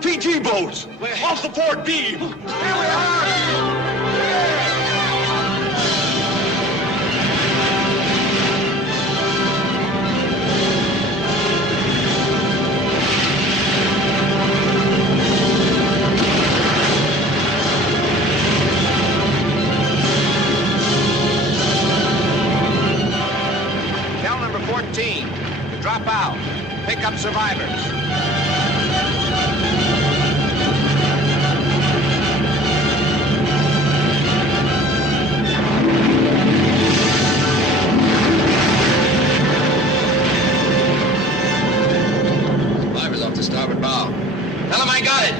PG boats! Where? Off the port beam! Here we are! Tell number 14 to drop out. Pick up survivors. Survivors off the starboard bow. Tell them I got it.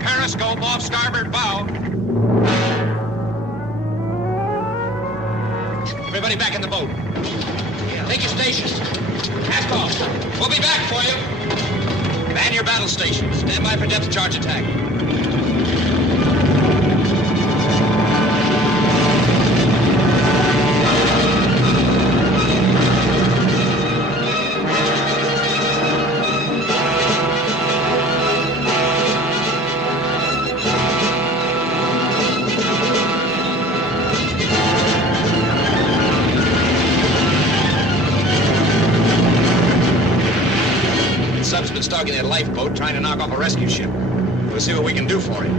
Periscope off starboard bow. Everybody back in the boat. Take your stations. Cast off. We'll be back for you. Man your battle stations. Stand by for depth charge attack. Sub's been stalking that lifeboat, trying to knock off a rescue ship. We'll see what we can do for him.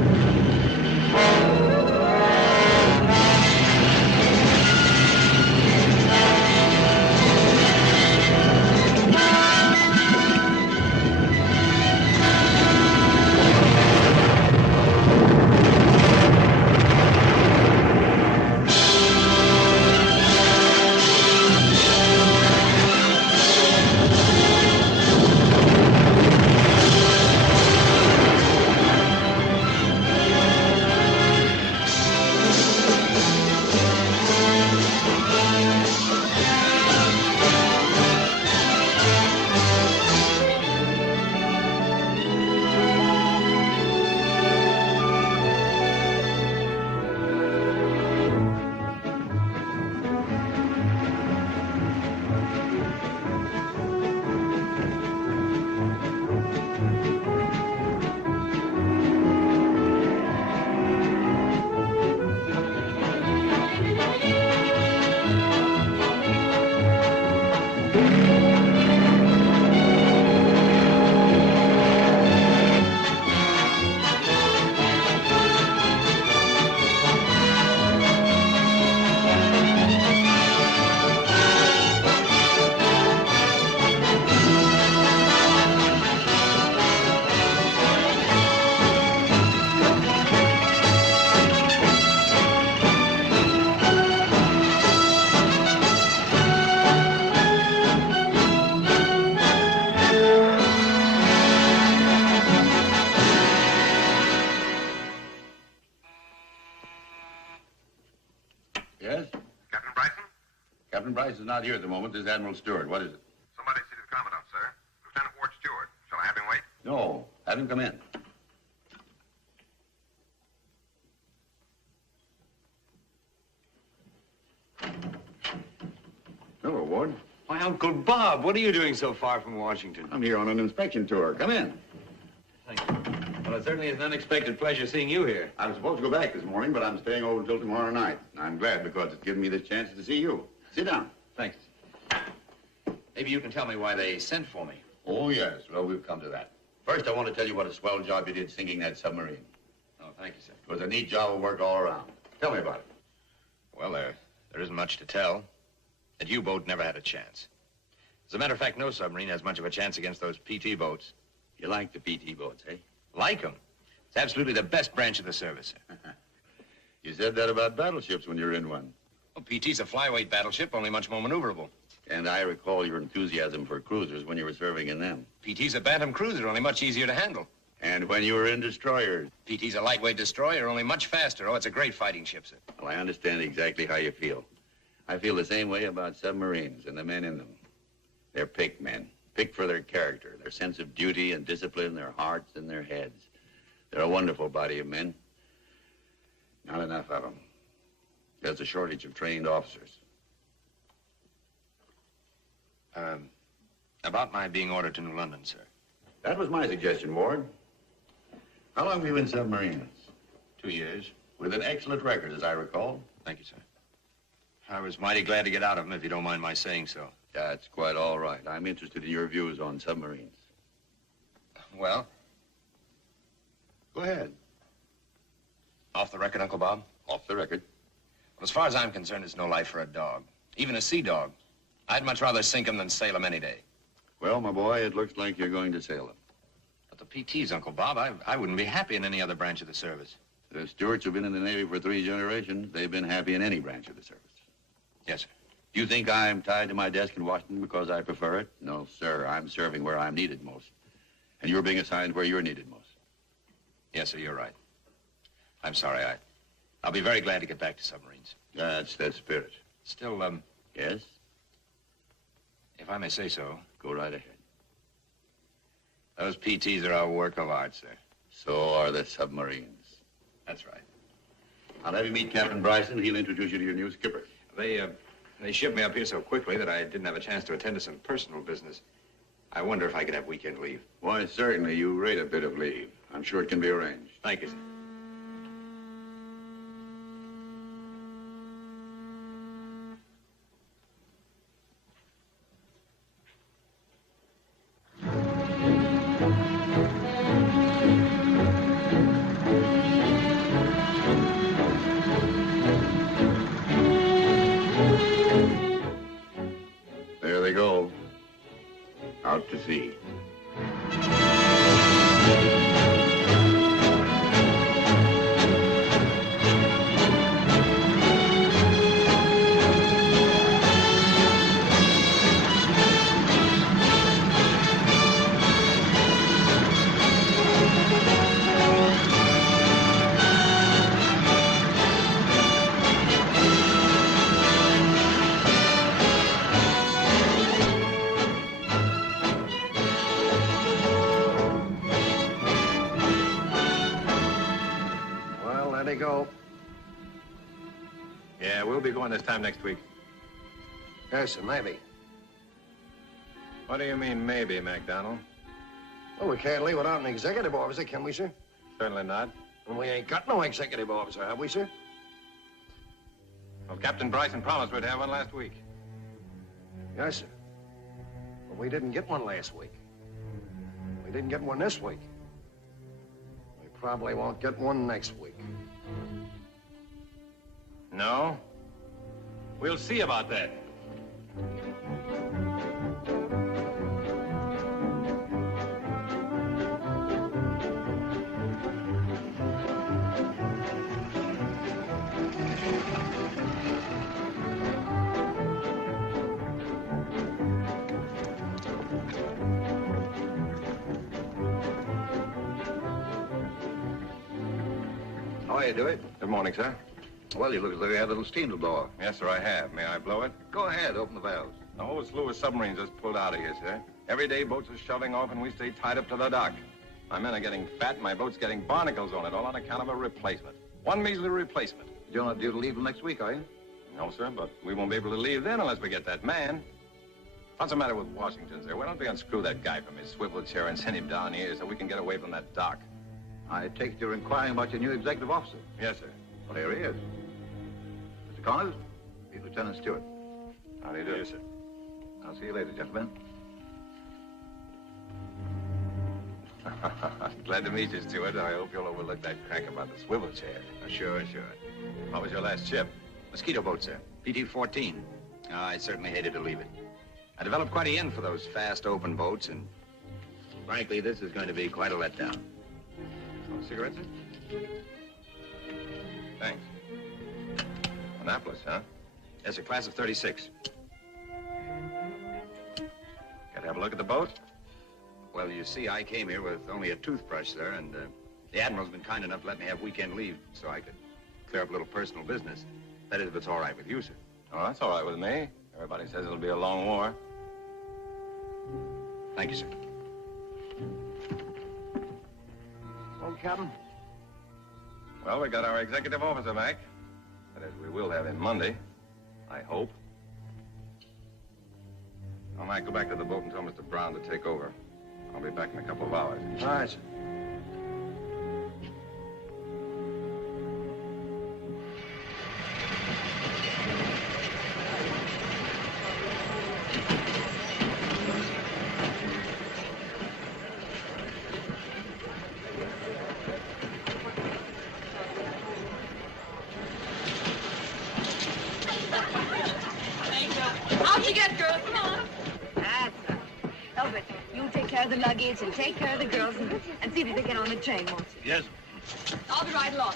Yes? Captain Bryson? Captain Bryce is not here at the moment. This is Admiral Stewart. What is it? Somebody see the Commandant, sir. Lieutenant Ward Stewart. Shall I have him wait? No. Have him come in. Hello, Ward. Why, Uncle Bob, what are you doing so far from Washington? I'm here on an inspection tour. Come in. Thank you. Well, it certainly is an unexpected pleasure seeing you here. I was supposed to go back this morning, but I'm staying over until tomorrow night. I'm glad because it's given me this chance to see you. Sit down. Thanks. Maybe you can tell me why they sent for me. Oh, yes. Well, we've come to that. First, I want to tell you what a swell job you did sinking that submarine. thank you, sir. It was a neat job of work all around. Tell me about it. Well, there isn't much to tell. That U-boat never had a chance. As a matter of fact, no submarine has much of a chance against those PT boats. You like the PT boats, eh? Like them. It's absolutely the best branch of the service, sir. You said that about battleships when you were in one. Well, PT's a flyweight battleship, only much more maneuverable. And I recall your enthusiasm for cruisers when you were serving in them. PT's a Bantam cruiser, only much easier to handle. And when you were in destroyers. PT's a lightweight destroyer, only much faster. Oh, it's a great fighting ship, sir. Well, I understand exactly how you feel. I feel the same way about submarines and the men in them. They're picked men, picked for their character, their sense of duty and discipline, their hearts and their heads. They're a wonderful body of men. Not enough of them. There's a shortage of trained officers. About my being ordered to New London, sir. That was my suggestion, Ward. How long have you been submarines? 2 years. With an excellent record, as I recall. Thank you, sir. I was mighty glad to get out of them, if you don't mind my saying so. That's quite all right. I'm interested in your views on submarines. Well? Go ahead. Off the record, Uncle Bob? Off the record. Well, as far as I'm concerned, it's no life for a dog. Even a sea dog. I'd much rather sink him than sail him any day. Well, my boy, it looks like you're going to sail them. But the PTs, Uncle Bob, I wouldn't be happy in any other branch of the service. The stewards who've been in the Navy for 3 generations, they've been happy in any branch of the service. Yes, sir. You think I'm tied to my desk in Washington because I prefer it? No, sir. I'm serving where I'm needed most. And you're being assigned where you're needed most. Yes, sir, you're right. I'm sorry, I'll be very glad to get back to submarines. That's the spirit. Still, Yes? if I may say so, Go right ahead. those PTs are our work of art, sir. So are the submarines. That's right. I'll have you meet Captain Bryson. He'll introduce you to your new skipper. They shipped me up here so quickly that I didn't have a chance to attend to some personal business. I wonder if I could have weekend leave. Why, certainly. You rate a bit of leave. I'm sure it can be arranged. Thank you, sir. There they go. Out to sea. Well, there they go. Yeah, we'll be going this time next week. Yes, sir, maybe. What do you mean, maybe, MacDonald? Well, we can't leave without an executive officer, can we, sir? Certainly not. And we ain't got no executive officer, have we, sir? Well, Captain Bryson promised we'd have one last week. Yes, sir. But we didn't get one last week. We didn't get one this week. We probably won't get one next week. No? We'll see about that. How are you, Dewey? Good morning, sir. Well, you look as though you had a little steam to blow off. Yes, sir, I have. May I blow it? Go ahead, open the valves. The whole slew of submarines just pulled out of here, sir. Every day, boats are shoving off, and we stay tied up to the dock. My men are getting fat, and my boat's getting barnacles on it, all on account of a replacement. One measly replacement. You're not due to leave till next week, are you? No, sir, but we won't be able to leave then unless we get that man. What's the matter with Washington, sir? Why don't we unscrew that guy from his swivel chair and send him down here so we can get away from that dock? I take it you're inquiring about your new executive officer. Yes, sir. Well, here he is. Mr. Connors, he's Lieutenant Stewart. How do you do? Yes, sir. I'll see you later, gentlemen. Glad to meet you, Stewart. I hope you'll overlook that crack about the swivel chair. Sure. What was your last ship? Mosquito boat, sir. PT-14. I certainly hated to leave it. I developed quite a yen for those fast, open boats, and frankly, this is going to be quite a letdown. Oh, cigarette, sir? Thanks. Annapolis, huh? Yes, a class of 36. Got to have a look at the boat? Well, you see, I came here with only a toothbrush, sir, and the Admiral's been kind enough to let me have weekend leave so I could clear up a little personal business. That is, if it's all right with you, sir. Oh, that's all right with me. Everybody says it'll be a long war. Thank you, sir. Well, Captain, Well, we got our executive officer back. That is, we will have him Monday. I hope. I might go back to the boat and tell Mr. Brown to take over. I'll be back in a couple of hours. all right, sir. Out you get, girls. Come on. That's right. Elbert, you take care of the luggage and take care of the girls and see that they get on the train, won't you? Yes. I'll be right along.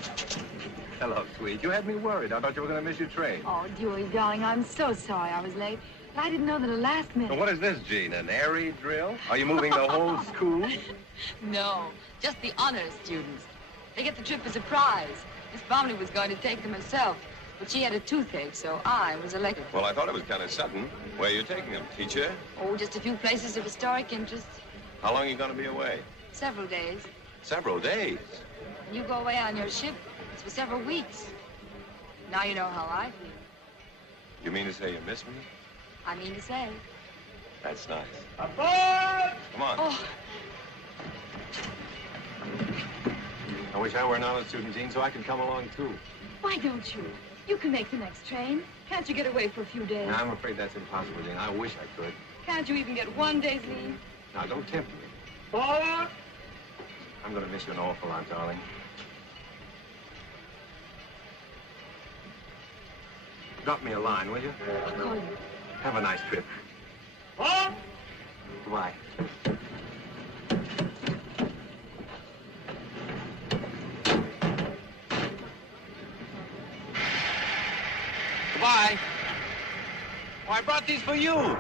Hello, sweet. You had me worried. I thought you were going to miss your train. Oh, Dewey, darling, I'm so sorry I was late. But I didn't know that at the last So minute. what is this, Jean? An airy drill? Are you moving the whole school? No, just the honors students. They get the trip as a prize. Miss Bromley was going to take them herself, but she had a toothache, so I was elected. Well, I thought it was kind of sudden. Where are you taking them, teacher? Oh, just a few places of historic interest. How long are you going to be away? Several days. Several days. When you go away on your ship, it's for several weeks. Now you know how I feel. You mean to say you miss me? I mean to say. That's nice. Aboard! Come on. Oh, I wish I were an honor student, Jean, so I could come along, too. why don't you? You can make the next train. Can't you get away for a few days? I'm afraid that's impossible, Jean. I wish I could. Can't you even get one day's leave? Now, don't tempt me. Forward! I'm going to miss you an awful lot, darling. Drop me a line, will you? I'll call you. Have a nice trip. Forward! Goodbye. Goodbye. Oh, I brought these for you.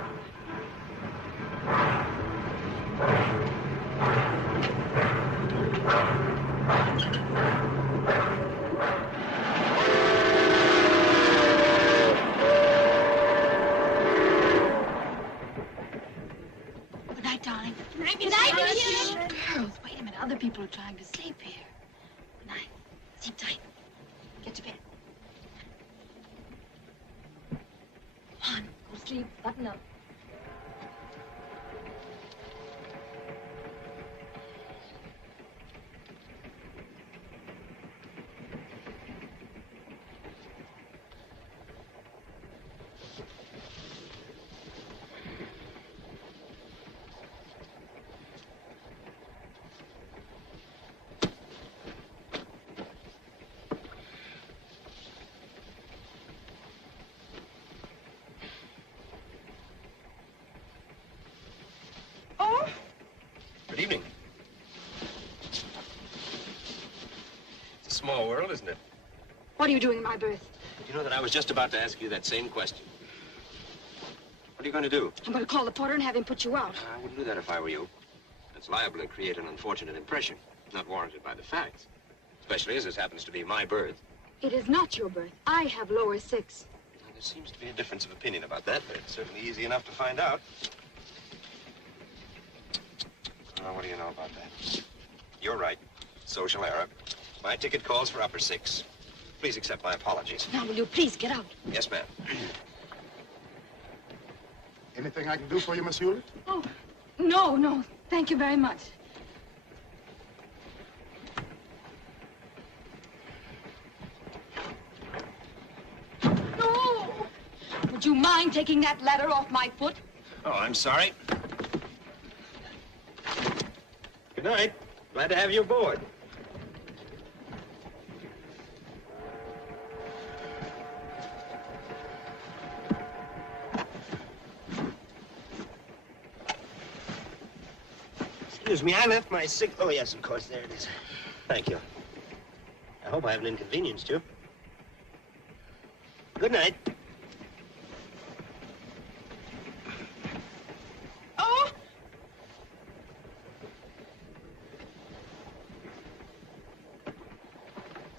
Good night, darling. Good night, Good Miss night, Shirley. Girls, wait a minute. Other people are trying to sleep here. Good night. Sleep tight. Get to bed. Come on, go to sleep. Button up. Good evening. It's a small world, isn't it? What are you doing in my berth? You know that I was just about to ask you that same question. What are you going to do? I'm going to call the porter and have him put you out. I wouldn't do that if I were you. It's liable to create an unfortunate impression, not warranted by the facts. Especially as this happens to be my berth. It is not your berth. I have lower 6. Now, there seems to be a difference of opinion about that, but it's certainly easy enough to find out. What do you know about that? You're right. Social error. My ticket calls for upper 6. Please accept my apologies. Now, will you please get out? Yes, ma'am. Anything I can do for you, Miss Hewlett? Oh, no. Thank you very much. No! Would you mind taking that ladder off my foot? Oh, I'm sorry. Good night. Glad to have you aboard. Excuse me, I left my sick... Oh, yes, of course, there it is. Thank you. I hope I haven't inconvenienced you. Good night. Oh!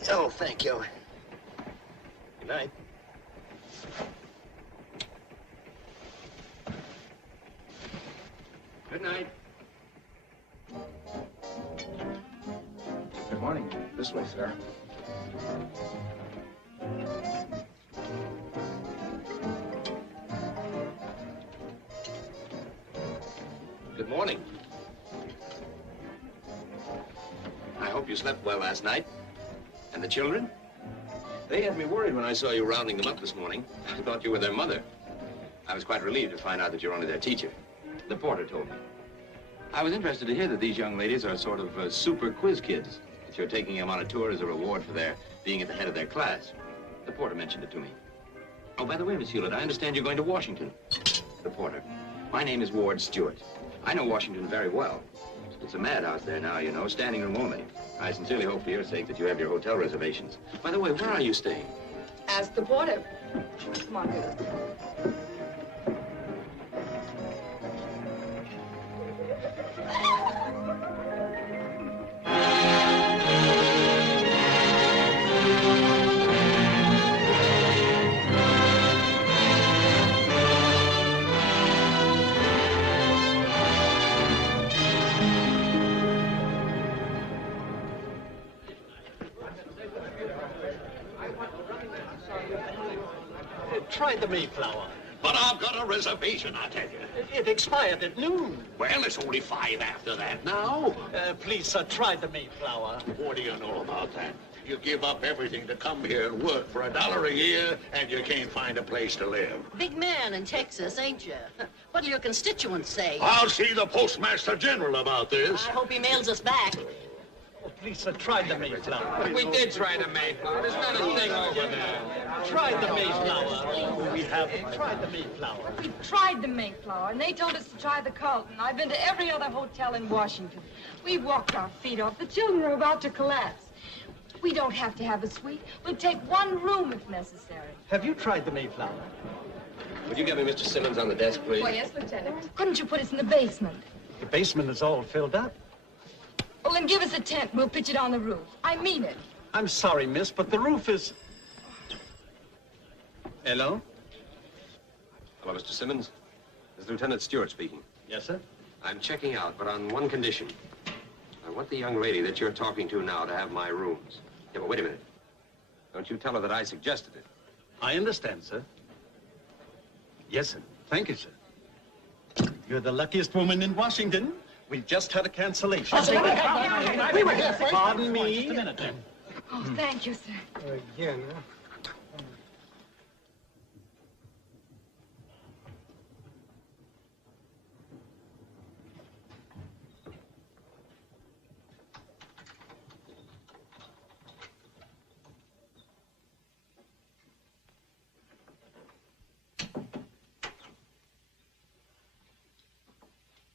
Oh, thank you. Good night. Good night. Good morning. This way, sir. Good morning. I hope you slept well last night. And the children? They had me worried when I saw you rounding them up this morning. I thought you were their mother. I was quite relieved to find out that you're only their teacher. The porter told me. I was interested to hear that these young ladies are sort of super quiz kids. That you're taking them on a tour as a reward for their being at the head of their class. The porter mentioned it to me. Oh, by the way, Miss Hewlett, I understand you're going to Washington. The porter. My name is Ward Stewart. I know Washington very well. It's a madhouse there now, you know, standing room only. I sincerely hope for your sake that you have your hotel reservations. By the way, where are you staying? Ask the porter. Come on, girl. Try the Mayflower. But I've got a reservation, I tell you. It expired at noon. Well, it's only 5 after that now. Please, sir, try the Mayflower. What do you know about that? You give up everything to come here and work for $1 a year, and you can't find a place to live. Big man in Texas, ain't you? What'll your constituents say? I'll see the Postmaster General about this. I hope he mails us back. Oh, please, sir, try the Mayflower. We did try the Mayflower. There's not a thing over there. Try the Mayflower. We haven't tried the Mayflower. We tried the Mayflower, and they told us to try the Carlton. I've been to every other hotel in Washington. We walked our feet off. The children are about to collapse. We don't have to have a suite. We'll take one room if necessary. Have you tried the Mayflower? Would you get me Mr. Simmons on the desk, please? Why, yes, Lieutenant. Couldn't you put us in the basement? The basement is all filled up. Well, then give us a tent. We'll pitch it on the roof. I mean it. I'm sorry, miss, but the roof is... Hello? Hello, Mr. Simmons. This is Lieutenant Stewart speaking. Yes, sir? I'm checking out, but on one condition. I want the young lady that you're talking to now to have my rooms. Yeah, but wait a minute. Don't you tell her that I suggested it. I understand, sir. Yes, sir. Thank you, sir. You're the luckiest woman in Washington. We've just had a cancellation. We were here first. Pardon me. Just a minute, then. Oh, thank you, sir. Again,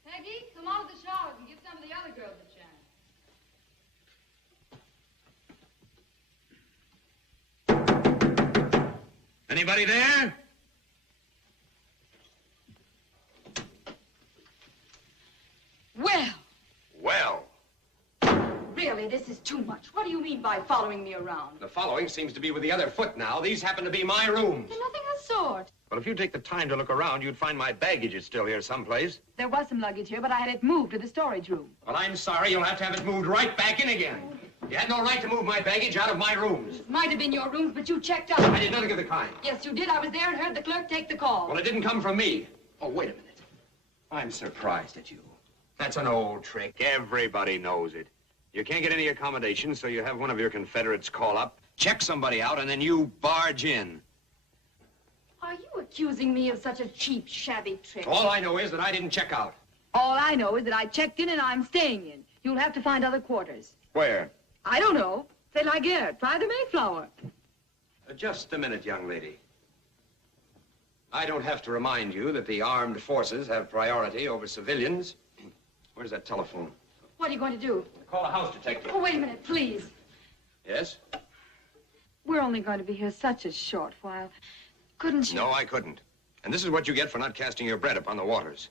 Peggy, come out of the showers and give some of the other girls a chance. Anybody there? Well, Well, really, this is too much. What do you mean by following me around? The following seems to be with the other foot now. These happen to be my rooms. Nothing of the sort. well, if you take the time to look around, you'd find my baggage is still here someplace. There was some luggage here, but I had it moved to the storage room. Well, I'm sorry. You'll have to have it moved right back in again. You had no right to move my baggage out of my rooms. It might have been your rooms, but you checked out. I did nothing of the kind. Yes, you did. I was there and heard the clerk take the call. Well, it didn't come from me. Oh, wait a minute. I'm surprised at you. That's an old trick. Everybody knows it. You can't get any accommodations, so you have one of your Confederates call up, check somebody out, and then you barge in. Are you accusing me of such a cheap, shabby trick? All I know is that I didn't check out. All I know is that I checked in and I'm staying in. You'll have to find other quarters. Where? I don't know. Say la guerre. Try the Mayflower. Just a minute, young lady. I don't have to remind you that the armed forces have priority over civilians. Where's that telephone? What are you going to do? Call a house detective. Oh, wait a minute, please. Yes? We're only going to be here such a short while. Couldn't you? No, I couldn't. And this is what you get for not casting your bread upon the waters.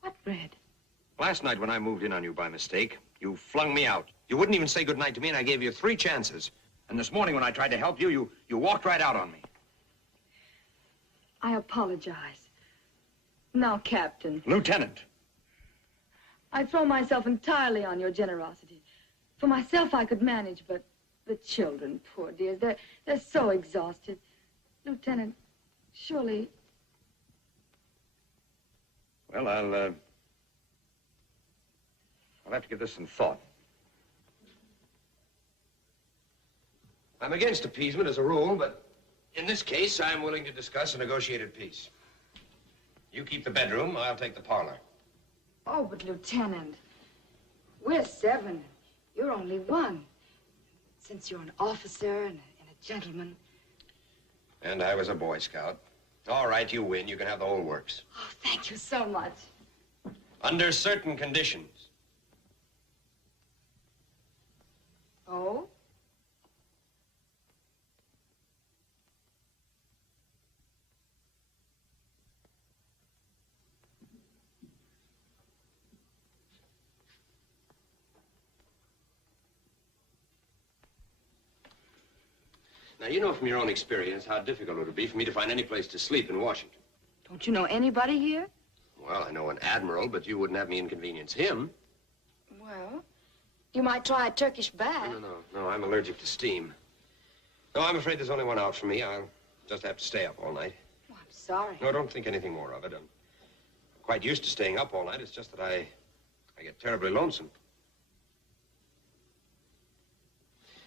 What bread? Last night when I moved in on you by mistake, you flung me out. You wouldn't even say goodnight to me, and I gave you 3 chances. And this morning when I tried to help you, you walked right out on me. I apologize. Now, Captain. Lieutenant. I throw myself entirely on your generosity. For myself, I could manage, but the children, poor dears, they're so exhausted. Lieutenant, surely... Well, I'll have to give this some thought. I'm against appeasement as a rule, but in this case, I'm willing to discuss a negotiated peace. You keep the bedroom, I'll take the parlor. Oh, but Lieutenant, we're 7. You're only 1. Since you're an officer and a gentleman. And I was a Boy Scout. All right, you win. You can have the whole works. Oh, thank you so much. Under certain conditions. Oh? Now, you know from your own experience how difficult it would be for me to find any place to sleep in Washington. Don't you know anybody here? Well, I know an admiral, but you wouldn't have me inconvenience him. Well, you might try a Turkish bath. No, I'm allergic to steam. No, I'm afraid there's only one out for me. I'll just have to stay up all night. Oh, I'm sorry. No, don't think anything more of it. I'm quite used to staying up all night. It's just that I get terribly lonesome.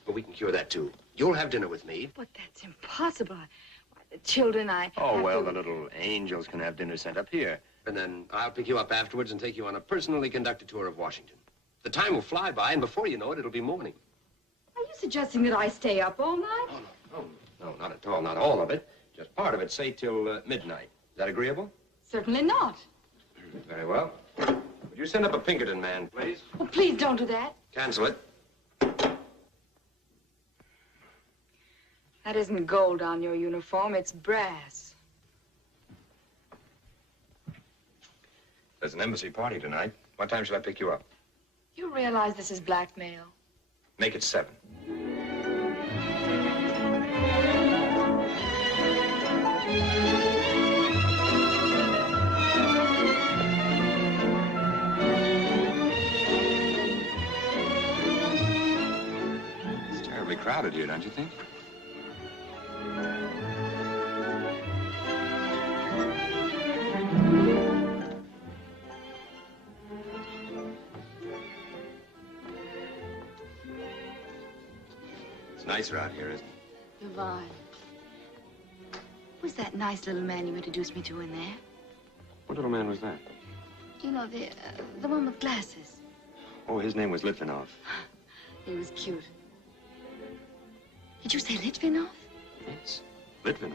But we can cure that, too. You'll have dinner with me. But that's impossible. Why, the children, Oh, well, the little angels can have dinner sent up here. And then I'll pick you up afterwards and take you on a personally conducted tour of Washington. The time will fly by, and before you know it, it'll be morning. Are you suggesting that I stay up all night? No, not at all. Not all of it. Just part of it, say, till midnight. Is that agreeable? Certainly not. Very well. Would you send up a Pinkerton man, please? Oh, please don't do that. Cancel it. That isn't gold on your uniform, it's brass. There's an embassy party tonight. What time should I pick you up? You realize this is blackmail? Make it 7. It's terribly crowded here, don't you think? It's nicer out here, isn't it? Divine. Who's that nice little man you introduced me to in there? What little man was that? You know, the one with glasses. Oh, his name was Litvinov. He was cute. Did you say Litvinov? Yes, Litvinov.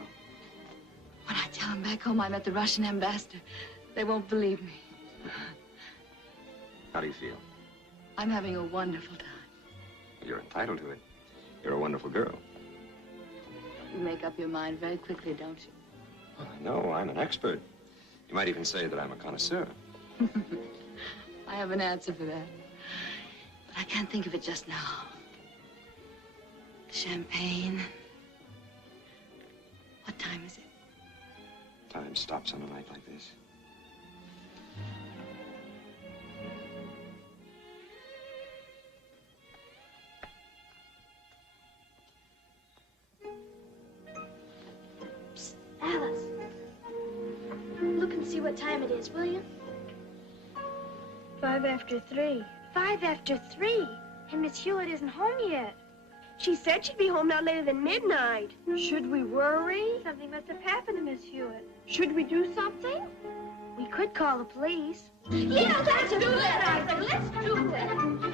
When I tell them back home I met the Russian ambassador, they won't believe me. How do you feel? I'm having a wonderful time. You're entitled to it. You're a wonderful girl. You make up your mind very quickly, don't you? Well, I know. I'm an expert. You might even say that I'm a connoisseur. I have an answer for that. But I can't think of it just now. Champagne. What time is it? Time stops on a night like this. Psst, Alice. Look and see what time it is, will you? 5 after 3. 5 after 3. And Miss Hewitt isn't home yet. She said she'd be home not later than midnight. Should we worry? Something must have happened to Miss Hewitt. Should we do something? We could call the police. Yeah, let's do that, I think. Let's do that.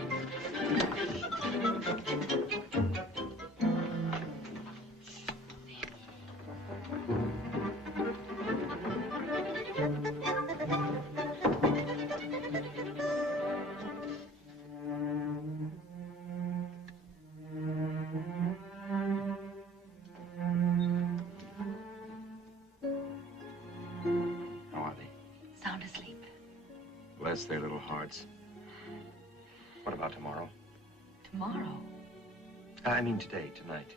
bless their little hearts. What about tomorrow? Tomorrow? I mean today, tonight.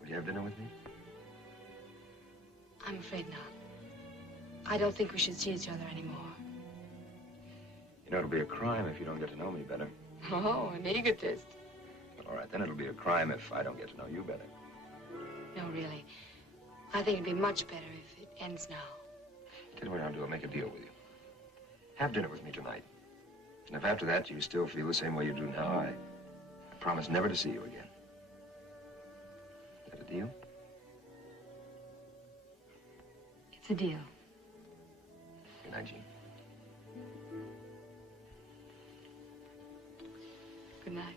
Will you have dinner with me? I'm afraid not. I don't think we should see each other anymore. You know, it'll be a crime if you don't get to know me better. Oh, an egotist. Well, all right, then it'll be a crime if I don't get to know you better. No, really. I think it'd be much better if it ends now. Tell you what I'll do. I'll make a deal with you. Have dinner with me tonight. And if after that you still feel the same way you do now, I promise never to see you again. Is that a deal? It's a deal. Good night, Jean. Good night.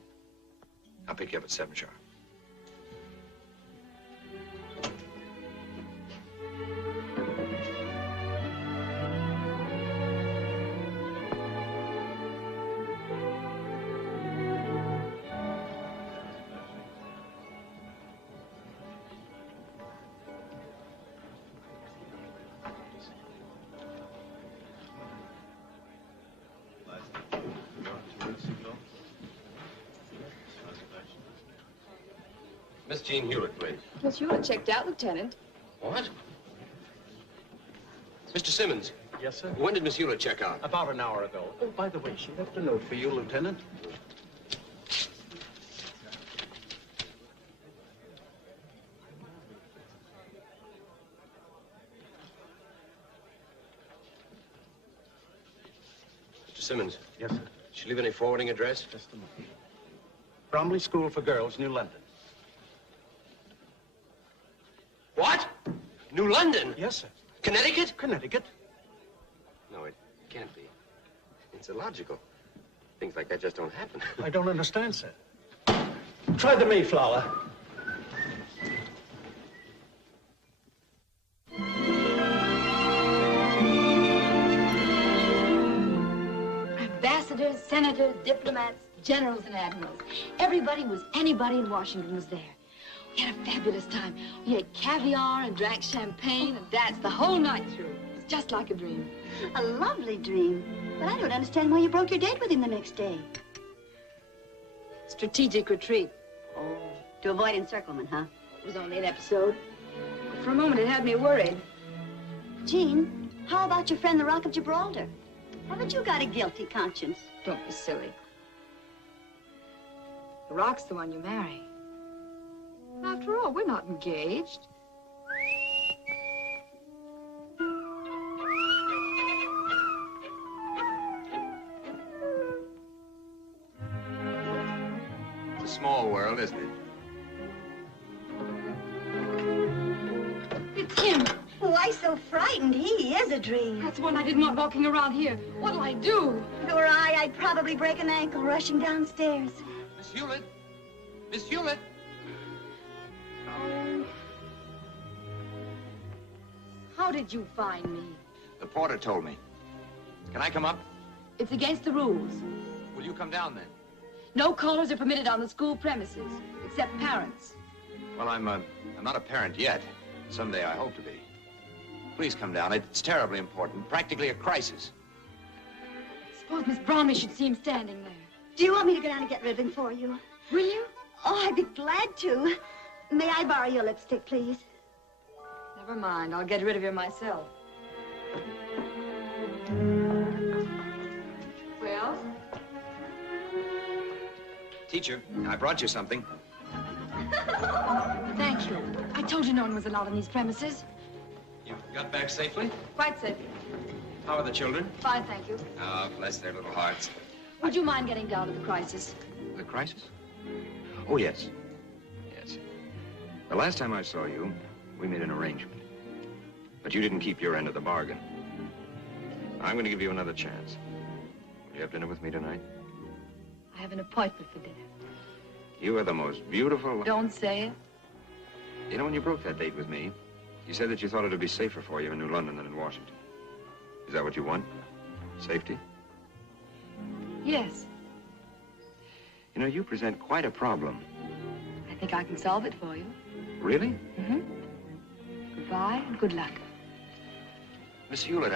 I'll pick you up at 7 sharp. Miss Jean Hewlett, please. Miss Hewlett checked out, Lieutenant. What? Mr. Simmons. Yes, sir? When did Miss Hewlett check out? About an hour ago. Oh, by the way, she left a note for you, Lieutenant. Mr. Simmons. Yes, sir? Did she leave any forwarding address? Just a moment. Bromley School for Girls, New London. What? New London? Yes, sir. Connecticut? Connecticut. No, it can't be. It's illogical. Things like that just don't happen. I don't understand, sir. Try the Mayflower. Ambassadors, senators, diplomats, generals, and admirals. Everybody was anybody in Washington was there. We had a fabulous time. We ate caviar and drank champagne and danced the whole night through. It was just like a dream. A lovely dream. But I don't understand why you broke your date with him the next day. Strategic retreat. Oh, to avoid encirclement, huh? It was only an episode. But for a moment, it had me worried. Jean, how about your friend, the Rock of Gibraltar? Haven't you got a guilty conscience? Don't be silly. The Rock's the one you marry. After all, we're not engaged. It's a small world, isn't it? It's him. Why so frightened? He is a dream. That's one I didn't want walking around here. What'll I do? If it were I'd probably break an ankle rushing downstairs. Miss Hewlett? Miss Hewlett? Oh. How did you find me? The porter told me. Can I come up? It's against the rules. Will you come down then? No callers are permitted on the school premises, except parents. Well, I'm not a parent yet. Someday I hope to be. Please come down. It's terribly important. Practically a crisis. Suppose Miss Bromley should see him standing there. Do you want me to go down and get rid of him for you? Will you? Oh, I'd be glad to. May I borrow your lipstick, please? Never mind. I'll get rid of him myself. Well? Teacher, I brought you something. Thank you. I told you no one was allowed on these premises. You got back safely? Quite safely. How are the children? Fine, thank you. Oh, bless their little hearts. Would you mind getting down to the crisis? The crisis? Oh, yes. Yes. The last time I saw you, we made an arrangement. But you didn't keep your end of the bargain. I'm going to give you another chance. Will you have dinner with me tonight? I have an appointment for dinner. You are the most beautiful... Don't say it. You know, when you broke that date with me, you said that you thought it would be safer for you in New London than in Washington. Is that what you want? Safety? Yes. You know, you present quite a problem. I think I can solve it for you. Really? Mm-hmm. Goodbye and good luck. Miss Hewlett,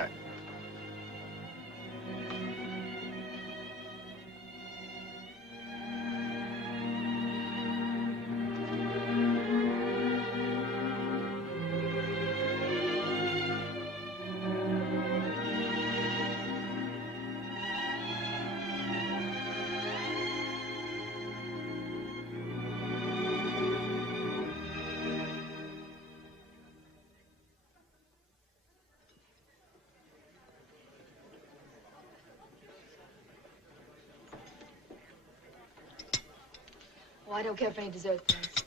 Oh, I don't care for any dessert, thanks.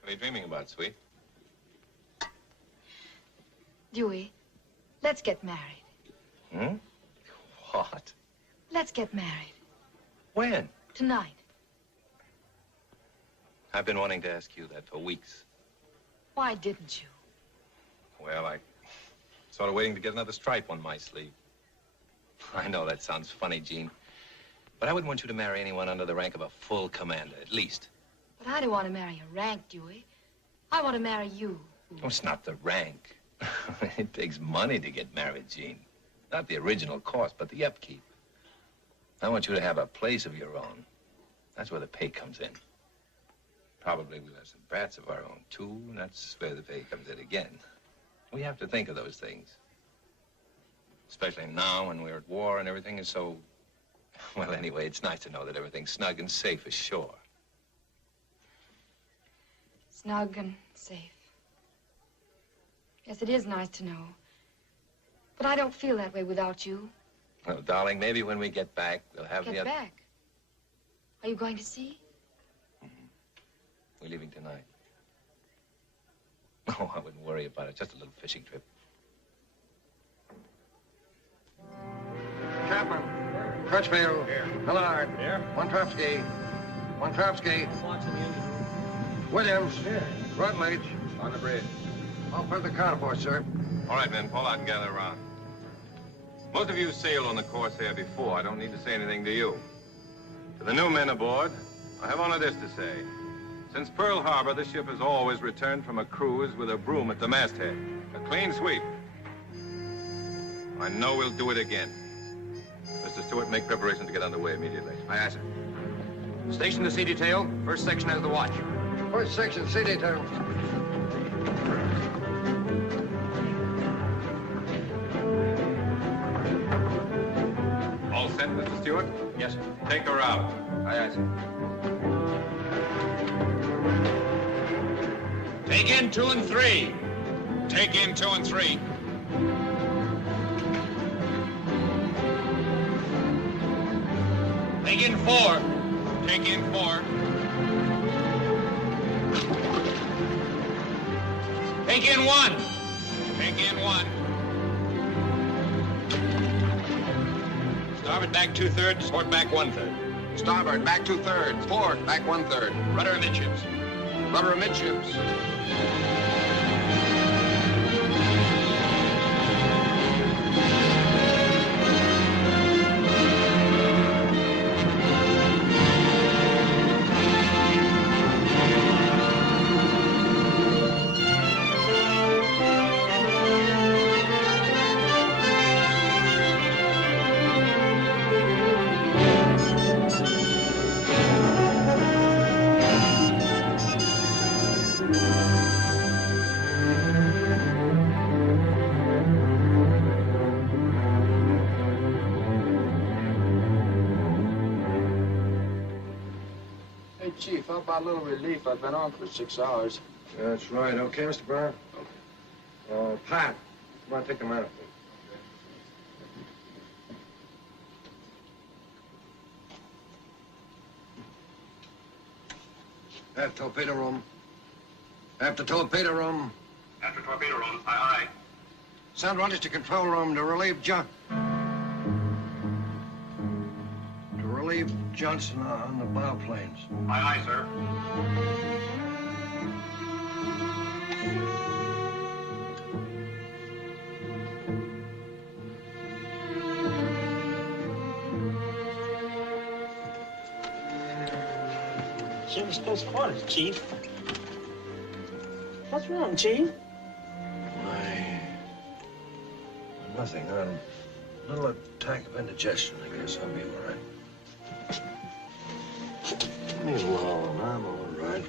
What are you dreaming about, sweet? Dewey, let's get married. Hmm? What? Let's get married. When? Tonight. I've been wanting to ask you that for weeks. Why didn't you? Well, I sort of waiting to get another stripe on my sleeve. I know that sounds funny, Jean, but I wouldn't want you to marry anyone under the rank of a full commander, at least. But I don't want to marry a rank, Dewey. I want to marry you. Oh, it's not the rank. It takes money to get married, Jean. Not the original cost, but the upkeep. I want you to have a place of your own. That's where the pay comes in. Probably we'll have some brats of our own, too, and that's where the pay comes in again. We have to think of those things. Especially now when we're at war and everything is so... Well, anyway, it's nice to know that everything's snug and safe ashore. Snug and safe. Yes, it is nice to know. But I don't feel that way without you. Well, darling, maybe when we get back, we'll have Get back? Are you going to sea? We're leaving tonight. Oh, I wouldn't worry about it. Just a little fishing trip. Chapman. Crutchfield. Here. Millard. Here. Wontrowski. Williams. Here. Rutledge. On the bridge. All for the carnivore, sir. All right, men, pull out and gather around. Most of you sailed on the Corsair before. I don't need to say anything to you. To the new men aboard, I have only this to say. Since Pearl Harbor, this ship has always returned from a cruise with a broom at the masthead. A clean sweep. I know we'll do it again. Mr. Stewart, make preparations to get underway immediately. Aye, aye, sir. Station the sea detail. First section has the watch. First section, sea detail. All set, Mr. Stewart? Yes, sir. Take her out. Aye, aye, sir. Take in 2 and 3. Take in 2 and 3. Take in 4. Take in 4. Take in 1. Take in 1. Starboard back 2/3, port back 1/3. Starboard, back 2/3. Port, back 1/3. Rudder amidships. Rudder amidships. Chief, how about a little relief? I've been on for 6 hours. That's right. Okay, Mr. Brown? Pat, come on, take the manifold. Aft torpedo room. After torpedo room. After torpedo room, aye, aye. Send runners to control room to relieve Johnson on the bow planes. Aye, aye, sir. Service close quarters, Chief. What's wrong, Chief? Nothing. A little attack of indigestion. I guess I'll be all right. Leave me alone. I'm all right.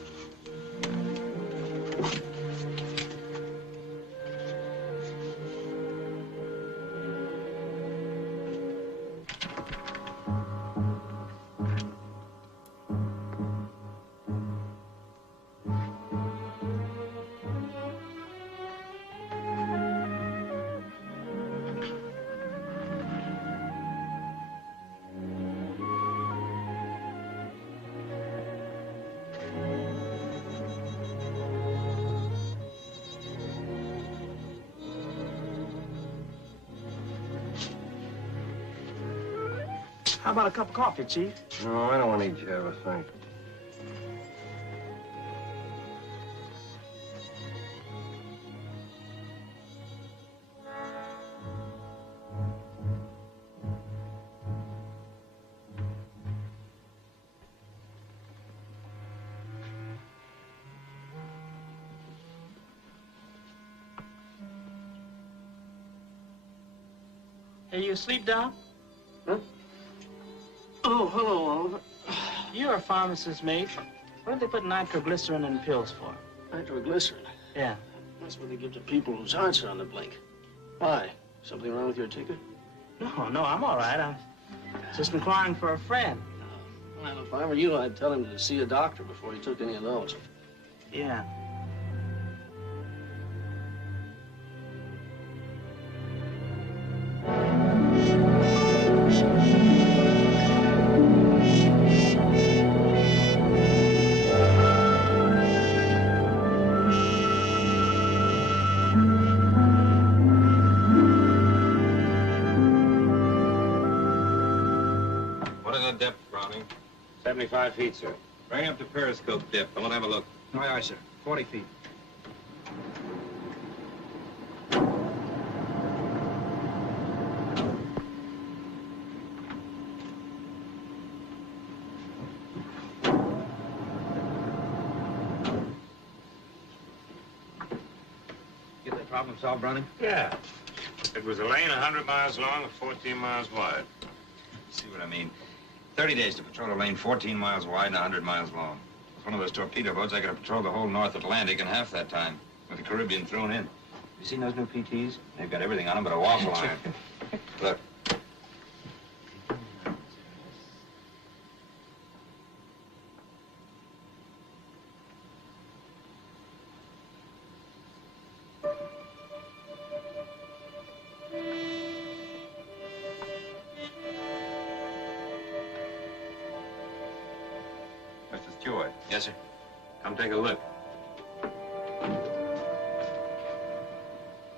How about a cup of coffee, Chief? No, I don't want to eat, you have a thing. Hey, you asleep, Doc? Huh? Oh, hello, Oliver. You're a pharmacist's mate. What do they put nitroglycerin in pills for? Nitroglycerin? Yeah. That's what they give to people whose hearts are on the blink. Why? Something wrong with your ticker? No, I'm all right. I'm just inquiring for a friend. Well, if I were you, I'd tell him to see a doctor before he took any of those. Yeah. What is the depth, Browning? 75 feet, sir. Bring up the periscope depth. I want to have a look. Aye, aye, sir. 40 feet. Get that problem solved, Browning? Yeah. It was a lane 100 miles long and 14 miles wide. See what I mean? 30 days to patrol a lane 14 miles wide and 100 miles long. With one of those torpedo boats, I could have patrolled the whole North Atlantic in half that time, with the Caribbean thrown in. You seen those new PTs? They've got everything on them but a waffle iron. Look. Mr. Stewart. Yes, sir. Come take a look.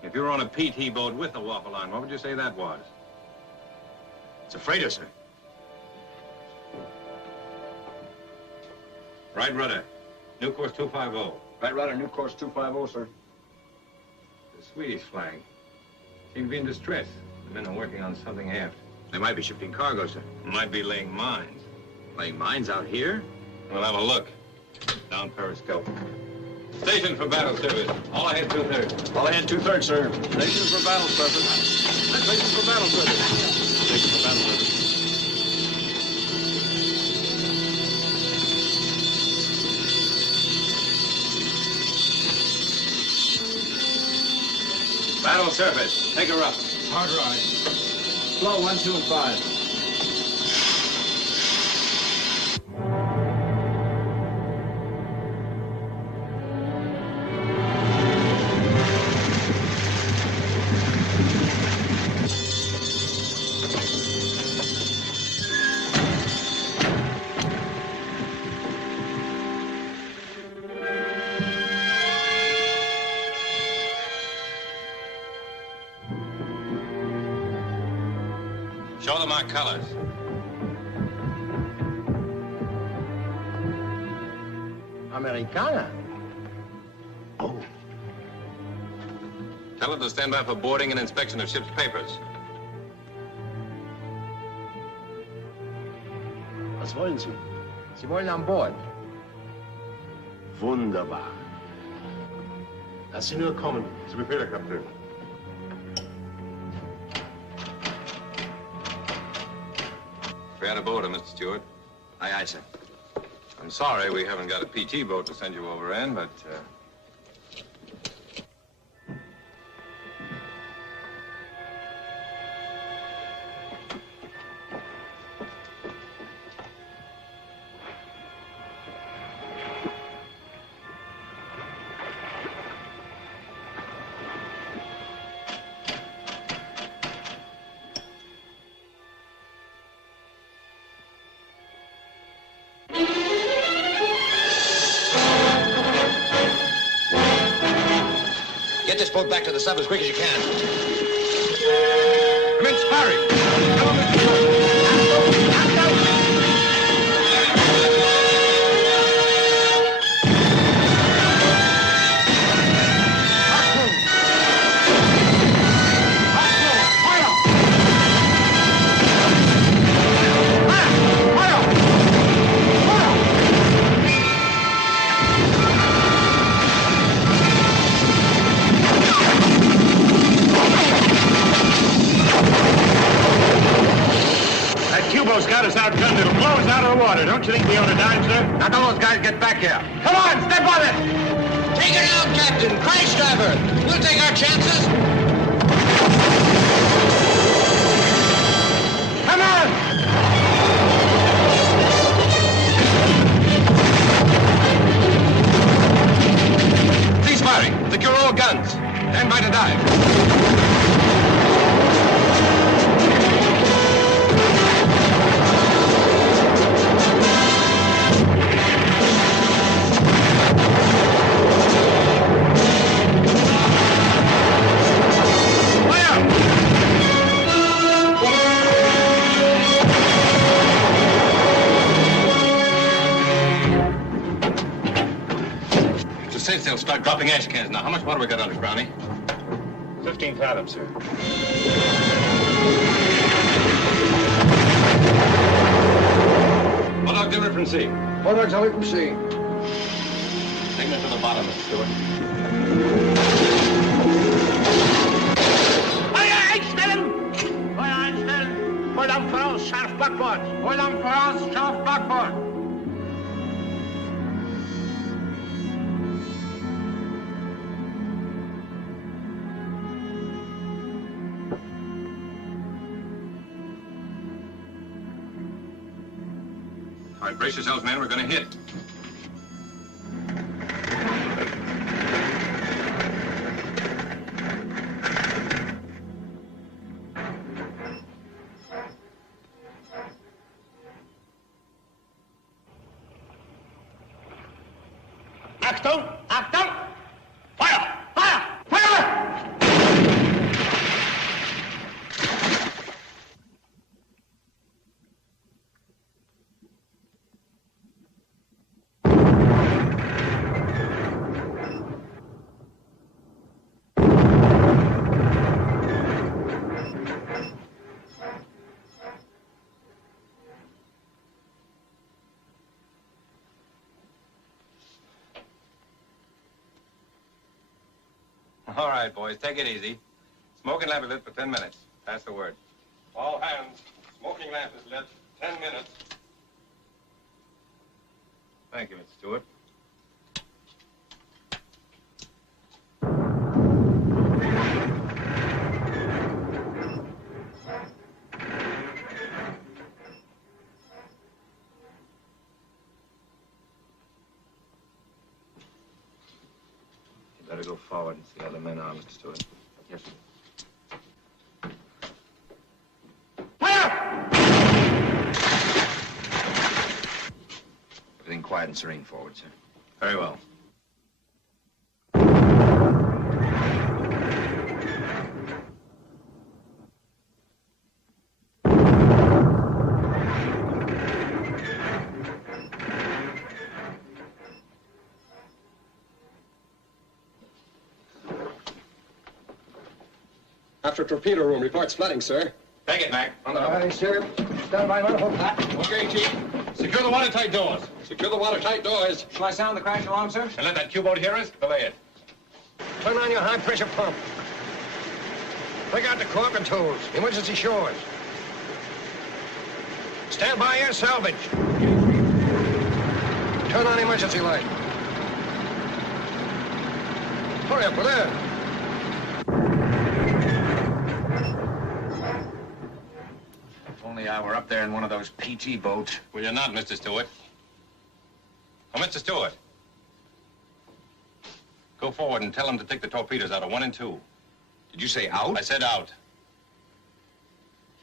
If you were on a PT boat with a waffle line, what would you say that was? It's a freighter, sir. Right rudder. New course 250. Right rudder, new course 250, sir. The Swedish flag. Seem to be in distress. The men are working on something aft. They might be shifting cargo, sir. Might be laying mines. Laying mines out here? We'll have a look. Down periscope. Station for battle service. All ahead 2/3. All ahead 2/3, sir. Station for battle service. Station for battle service. Station for battle service. Battle surface. Take her up. Hard ride. Slow 1, 2, and 5. Show them our colors. Americana. Oh. Tell them to stand by for boarding and inspection of ship's papers. Was wollen Sie? Sie wollen an Bord. Wunderbar. Lass sie nur kommen. Zu Befehl, Herr Kapitän. We're out of order, Mr. Stewart. Aye, aye, sir. I'm sorry we haven't got a PT boat to send you over in, but, Get this boat back to the sub as quick as you can. Commence firing! Come on, Mr. Stewart. the water. Don't you think we ought to dive, sir? Now, don't those guys get back here. Come on, step on it! Take it out, Captain. Crash diver. We'll take our chances. Come on! Cease firing. Secure all guns. Stand by to dive. They'll start dropping ash cans now. How much water we got under, Brownie? 15 fathoms, sir. Bulldog delivered from sea. Bulldog delivered from sea. Signal to the bottom, Mr. Stewart. Einstellen! Feuer einstellen! Volldampf voraus, scharf Backbord! Volldampf voraus, scharf Backbord! All right, brace yourselves, man. We're going to hit. Achtung! Achtung! Feuer! Feuer! Feuer! All right, boys, take it easy. Smoking lamp is lit for 10 minutes. Pass the word. All hands, smoking lamp is lit. 10 minutes. Thank you, Mr. Stewart. Better go forward and see how the men are, Mr. Stewart. Yes, sir. Everything quiet and serene forward, sir. Very well. After torpedo room, reports flooding, sir. Take it, Mac. On the All right, sir. Stand by, man. Hold that. Okay, Chief. Secure the watertight doors. Secure the watertight doors. Shall I sound the crash alarm, sir? And let that Q-boat hear us. Belay it. Turn on your high-pressure pump. Take out the caulk and tools. Emergency shores. Stand by air salvage. Turn on emergency light. Hurry up with that. If only I were up there in one of those PT boats. Well, you're not, Mr. Stewart. Oh, Mr. Stewart. Go forward and tell them to take the torpedoes out of 1 and 2. Did you say out? I said out.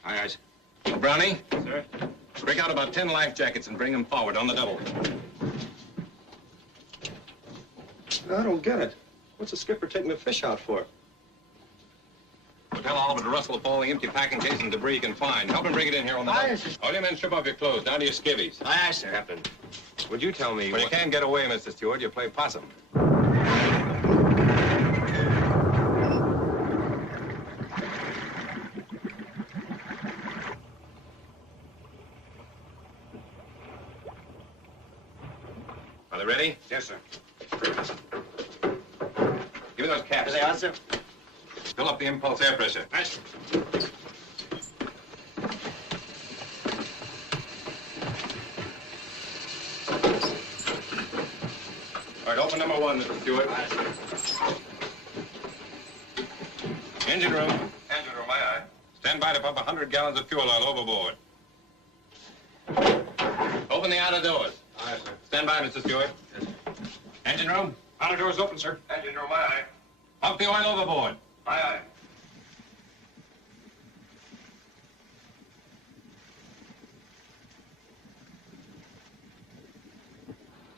Aye, aye, sir. Oh, Brownie? Sir? Break out about 10 life jackets and bring them forward on the double. I don't get it. What's the skipper taking the fish out for? Well, tell Albert to rustle up all the empty packing cases and debris he can find. Help him bring it in here on the double. All your men strip off your clothes, down to your skivvies. Aye, aye, sir. Captain, Would you tell me when you can't get away, Mr. Stewart, you play possum. Are they ready? Yes, sir. Give me those caps. Here they are, sir. Fill up the impulse air pressure. Nice. All right, open number 1, Mr. Stewart. Engine room. Engine room, aye, aye. Stand by to pump 100 gallons of fuel oil overboard. Open the outer doors. Aye, sir. Stand by, Mr. Stewart. Yes, sir. Engine room. Outer doors open, sir. Engine room, aye, aye. Pump the oil overboard. Aye, aye.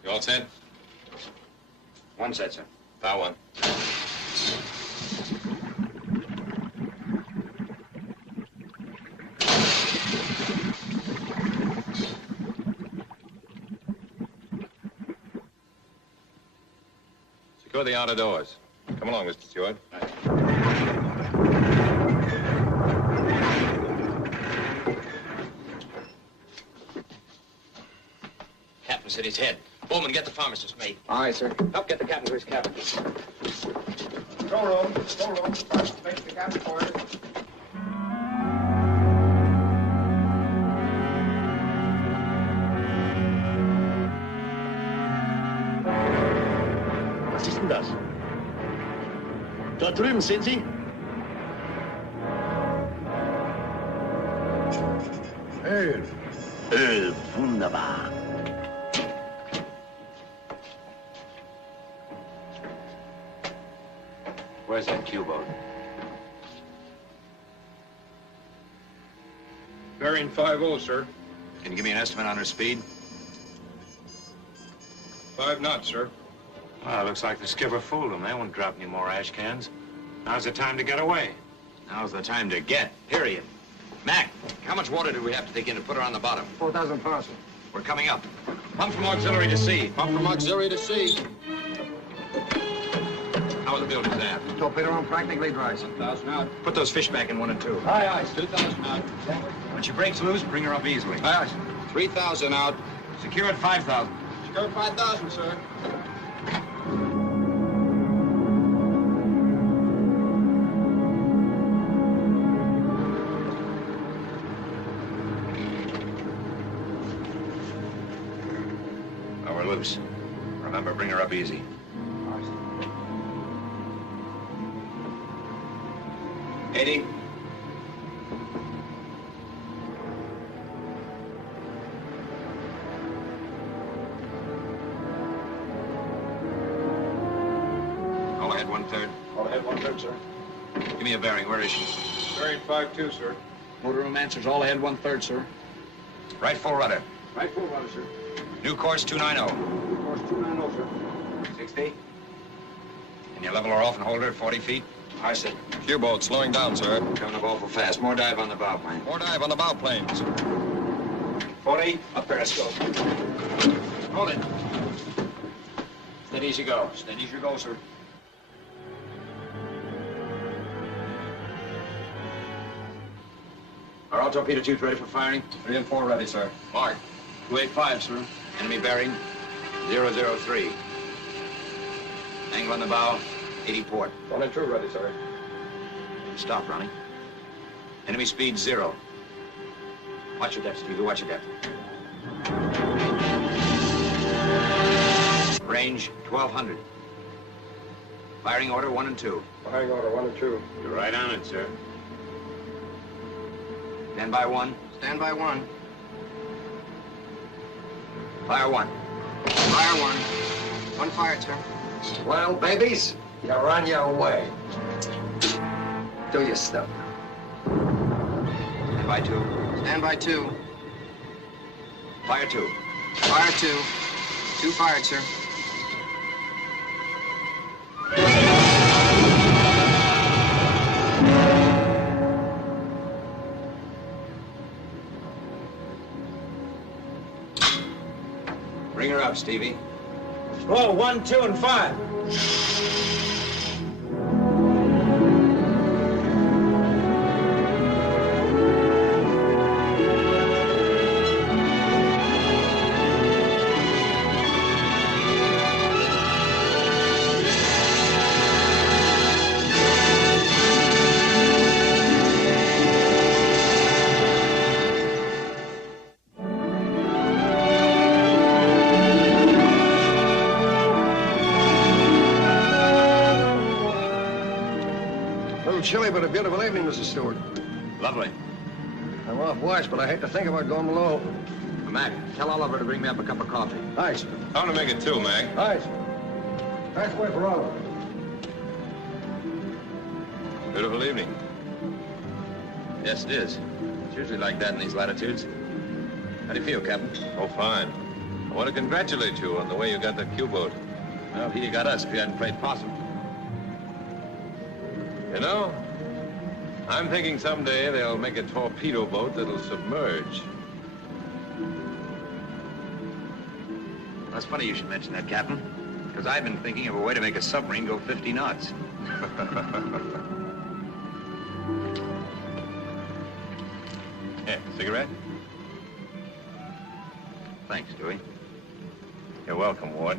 You all set? 1 set, sir. Bow 1. Secure the outer doors. Come along, Mr. Stewart. Captain's hit his head. Bowman, get the pharmacist's mate. Aye, sir. Help get the captain to his cabin. Control room. Face the captain quarters. Was ist denn das? Dort drüben, sehen Sie? Öl. Öl, wunderbar. Where's that Q-boat? Bearing 50, sir. Can you give me an estimate on her speed? 5 knots, sir. Well, looks like the skipper fooled them. They won't drop any more ash cans. Now's the time to get away. Now's the time to get, period. Mac, how much water do we have to take in to put her on the bottom? 4,000 pounds, sir. We're coming up. Pump from auxiliary to sea. Pump from auxiliary to sea. How are the buildings there? Torpedo room practically dry, sir. 1,000 out. Put those fish back in 1 and 2. Aye, aye. 2,000 out. When she breaks loose, bring her up easily. Aye, aye. 3,000 out. Secure at 5,000. Secure 5,000, sir. Now we're loose. Remember, bring her up easy. 80. All ahead 1/3. All ahead 1/3, sir. Give me a bearing. Where is she? Bearing 52, sir. Motor room answers all ahead 1/3, sir. Right full rudder. Right full rudder, sir. New course 290. Course 290, sir. 60. Can you level her off and hold her at 40 feet? Aye, sir. Q-boat slowing down, sir. Coming up awful fast. More dive on the bow plane. More dive on the bow planes. 40. Up periscope. Hold it. Steady as you go. Steady as you go, sir. Are all torpedo tubes ready for firing? 3 and 4 ready, sir. Mark. 285, sir. Enemy bearing 003. Angle on the bow, 80 port. 1 and 2 ready, sir. Stop running. Enemy speed 0. Watch your depth, Stevie. Watch your depth. Range 1,200. Firing order 1 and 2. Firing order 1 and 2. You're right on it, sir. Stand by 1. Stand by 1. Fire 1. Fire 1. 1 fired, sir. Well, babies, you're on your way. Do your stuff. Stand by 2. Stand by 2. Fire 2. Fire 2. 2 fired, sir. Bring her up, Stevie. Roll 1, 2, and 5. beautiful evening, Mrs. Stewart. Lovely. I'm off watch, but I hate to think about going below. Mac, tell Oliver to bring me up a cup of coffee. Aye, sir. I'm gonna make it two, Mac. Aye, sir. That's way for Oliver. Beautiful evening. Yes, it is. It's usually like that in these latitudes. How do you feel, Captain? Oh, fine. I want to congratulate you on the way you got that Q-boat. Well, he got us if he hadn't played possum. You know, I'm thinking someday they'll make a torpedo boat that'll submerge. That's funny you should mention that, Captain, because I've been thinking of a way to make a submarine go 50 knots. Yeah, cigarette? Thanks, Dewey. You're welcome, Ward.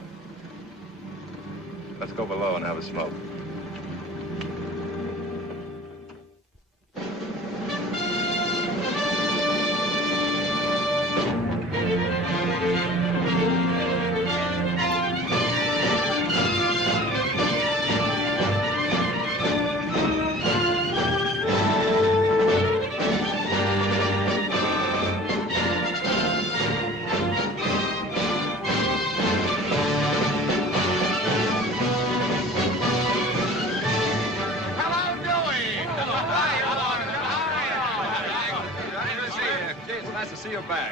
Let's go below and have a smoke.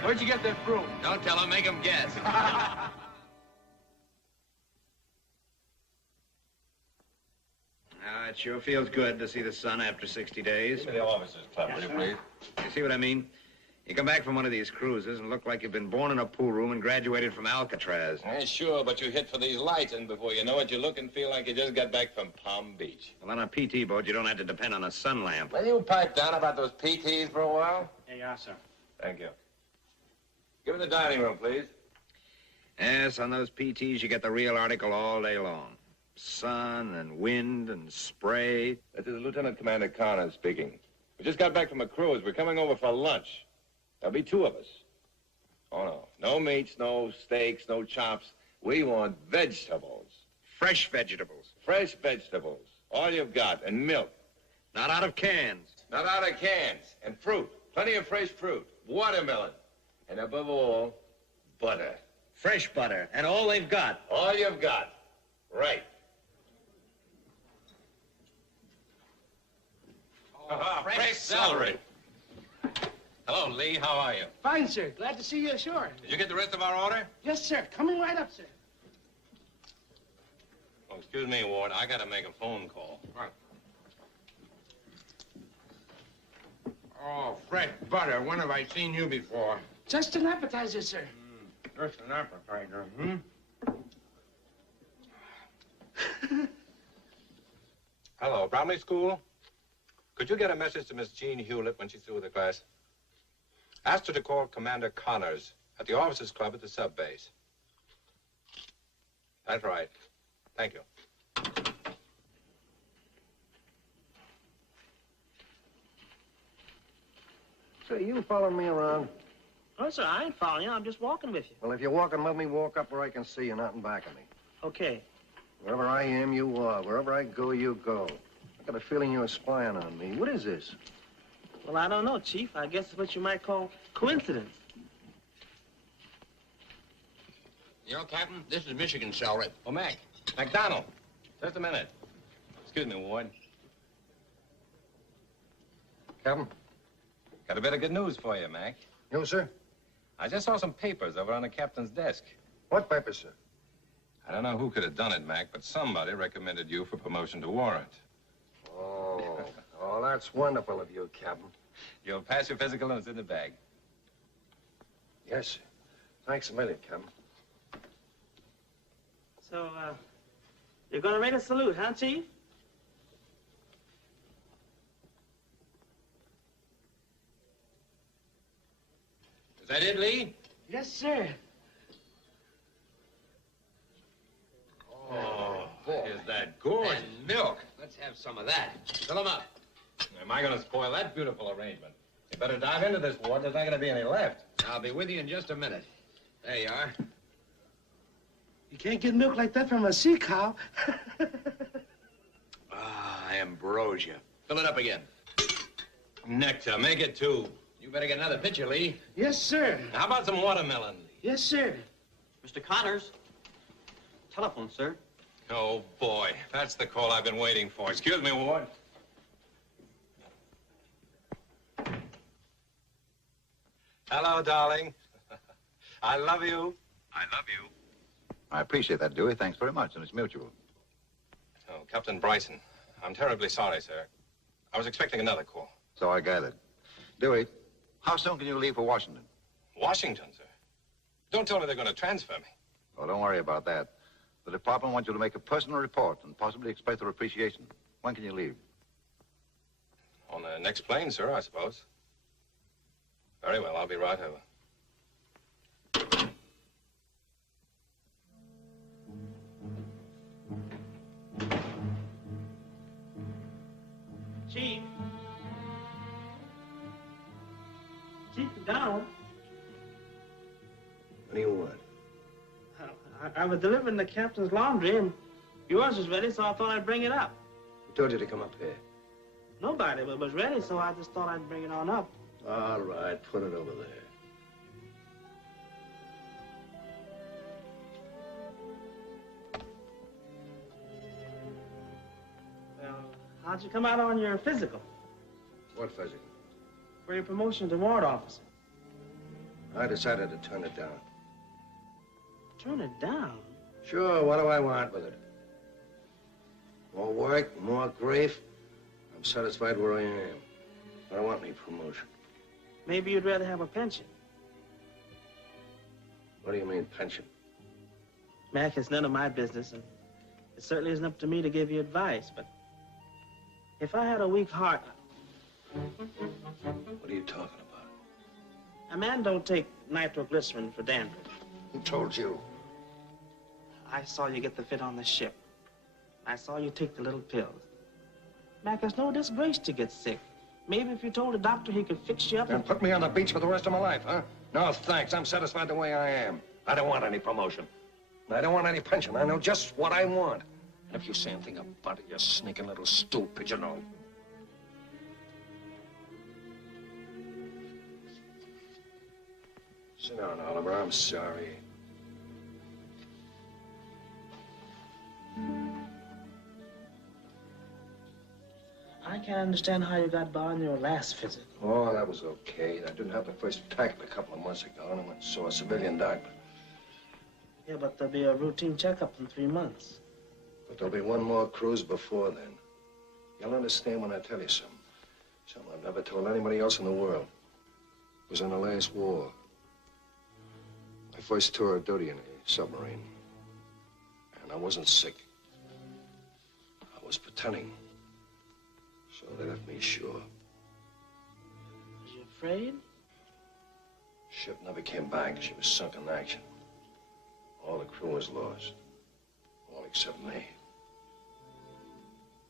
Where'd you get that broom? Don't tell him, make him guess. It sure feels good to see the sun after 60 days. Give me the officer's club, will you, please? You see what I mean? You come back from one of these cruises and look like you've been born in a pool room and graduated from Alcatraz. Yeah, sure, but you hit for these lights, and before you know it, you look and feel like you just got back from Palm Beach. Well, on a PT boat, you don't have to depend on a sun lamp. Will you pipe down about those PTs for a while? Here you are, sir. Thank you. Give me the dining room, please. Yes, on those PTs, you get the real article all day long. Sun and wind and spray. This is Lieutenant Commander Connors speaking. We just got back from a cruise. We're coming over for lunch. There'll be two of us. Oh, no. No meats, no steaks, no chops. We want vegetables. Fresh vegetables. Fresh vegetables. All you've got. And milk. Not out of cans. Not out of cans. And fruit. Plenty of fresh fruit. Watermelon. And above all, butter. Fresh butter. And all they've got. All you've got. Right. Fresh celery. Hello, Lee. How are you? Fine, sir. Glad to see you ashore. Did you get the rest of our order? Yes, sir. Coming right up, sir. Oh, excuse me, Ward. I gotta make a phone call. Right. Oh, fresh butter. When have I seen you before? Just an appetizer, sir. Just an appetizer, hmm? Hello, Bromley School? Could you get a message to Miss Jean Hewlett when she's through with the class? Ask her to call Commander Connors at the officers' club at the sub base. That's right. Thank you. So you following me around? Oh, sir, I ain't following you. I'm just walking with you. Well, if you're walking, let me walk up where I can see you, not in back of me. Okay. Wherever I am, you are. Wherever I go, you go. I got a feeling you're spying on me. What is this? Well, I don't know, Chief. I guess it's what you might call coincidence. You know, Captain, this is Michigan celery. Oh, Mac. McDonald. Just a minute. Excuse me, Ward. Captain? Got a bit of good news for you, Mac. You, sir? I just saw some papers over on the captain's desk. What papers, sir? I don't know who could have done it, Mac, but somebody recommended you for promotion to warrant. Oh, oh, that's wonderful of you, Captain. You'll pass your physical and it's in the bag. Yes, sir. Thanks a million, Captain. So, you're gonna rate a salute, huh, Chief? Is that it, Lee? Yes, sir. Oh, is that gorgeous? And milk. Let's have some of that. Fill 'em up. Am I going to spoil that beautiful arrangement? You better dive into this, Ward. There's not going to be any left. I'll be with you in just a minute. There you are. You can't get milk like that from a sea cow. Ah, ambrosia. Fill it up again. Nectar, make it 2. You better get another pitcher, Lee. Yes, sir. How about some watermelon? Yes, sir. Mr. Connors. Telephone, sir. Oh, boy. That's the call I've been waiting for. Excuse me, Ward. Hello, darling. I love you. I love you. I appreciate that, Dewey. Thanks very much, and it's mutual. Oh, Captain Bryson, I'm terribly sorry, sir. I was expecting another call. So I gathered. Dewey, how soon can you leave for Washington? Washington, sir? Don't tell me they're going to transfer me. Oh, don't worry about that. The department wants you to make a personal report and possibly express their appreciation. When can you leave? On the next plane, sir, I suppose. Very well, I'll be right over. Chief. Chief McDonald. What do you want? I was delivering the captain's laundry, and yours was ready, so I thought I'd bring it up. Who told you to come up here? Nobody was ready, so I just thought I'd bring it on up. All right, put it over there. Well, how'd you come out on your physical? What physical? For your promotion to ward officer. I decided to turn it down. Turn it down? Sure, what do I want with it? More work, more grief. I'm satisfied where I am. I don't want any promotion. Maybe you'd rather have a pension. What do you mean, pension? Mac, it's none of my business, and it certainly isn't up to me to give you advice, but if I had a weak heart... What are you talking about? A man don't take nitroglycerin for dandruff. Who told you? I saw you get the fit on the ship. I saw you take the little pills. Mac, it's no disgrace to get sick. Maybe if you told the doctor he could fix you up... And put me on the beach for the rest of my life, huh? No, thanks. I'm satisfied the way I am. I don't want any promotion. I don't want any pension. I know just what I want. And if you say anything about it, you sneaking little stool pigeonhole. Sit down, Oliver. I'm sorry. I can't understand how you got by on your last visit. Oh, that was okay. I didn't have the first attack a couple of months ago, and I went and saw a civilian doctor. Yeah, but there'll be a routine checkup in 3 months. But there'll be one more cruise before then. You'll understand when I tell you something. Something I've never told anybody else in the world. It was in the last war. My first tour of duty in a submarine. And I wasn't sick. I was pretending. So they left me ashore. Was you afraid? Ship never came back. She was sunk in action. All the crew was lost. All except me.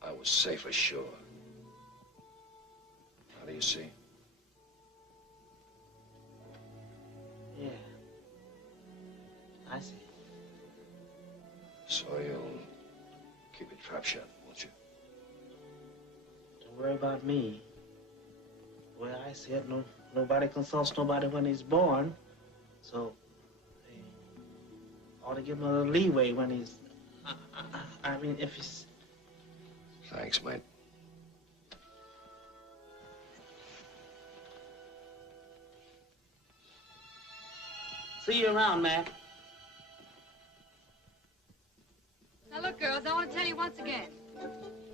I was safe ashore. How do you see? Yeah. I see. So you'll keep your trap shut, won't you? Don't worry about me. The way I see it, nobody consults nobody when he's born. So, they ought to give him a little leeway when he's... I mean, if he's... Thanks, mate. See you around, Mac. Now look, girls, I want to tell you once again.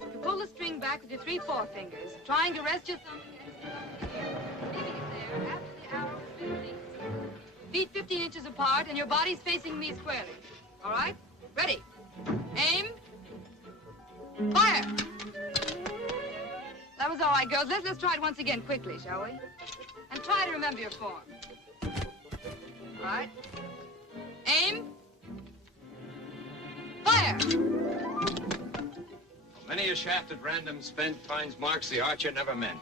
You pull the string back with your 3 forefingers, trying to rest your thumb against the ear, leaving it there after the arrow has been released. Feet 15 inches apart, and your body's facing me squarely. All right? Ready. Aim. Fire! That was all right, girls. Let's try it once again quickly, shall we? And try to remember your form. All right. Aim. Fire! Many a shaft at random spent finds marks the archer never meant.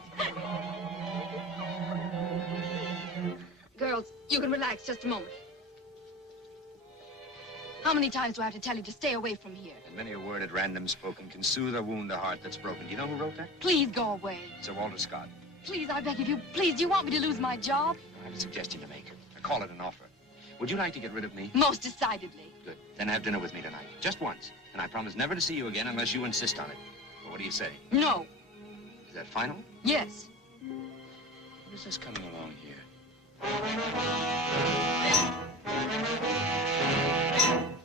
Girls, you can relax just a moment. How many times do I have to tell you to stay away from here? And many a word at random spoken can soothe or wound a heart that's broken. Do you know who wrote that? Please go away. Sir Walter Scott. please, I beg of you, please, do you want me to lose my job? I have a suggestion to make. I call it an offer. Would you like to get rid of me? Most decidedly. Good. Then have dinner with me tonight. Just once. And I promise never to see you again unless you insist on it. Well, what do you say? No. Is that final? Yes. What is this coming along here?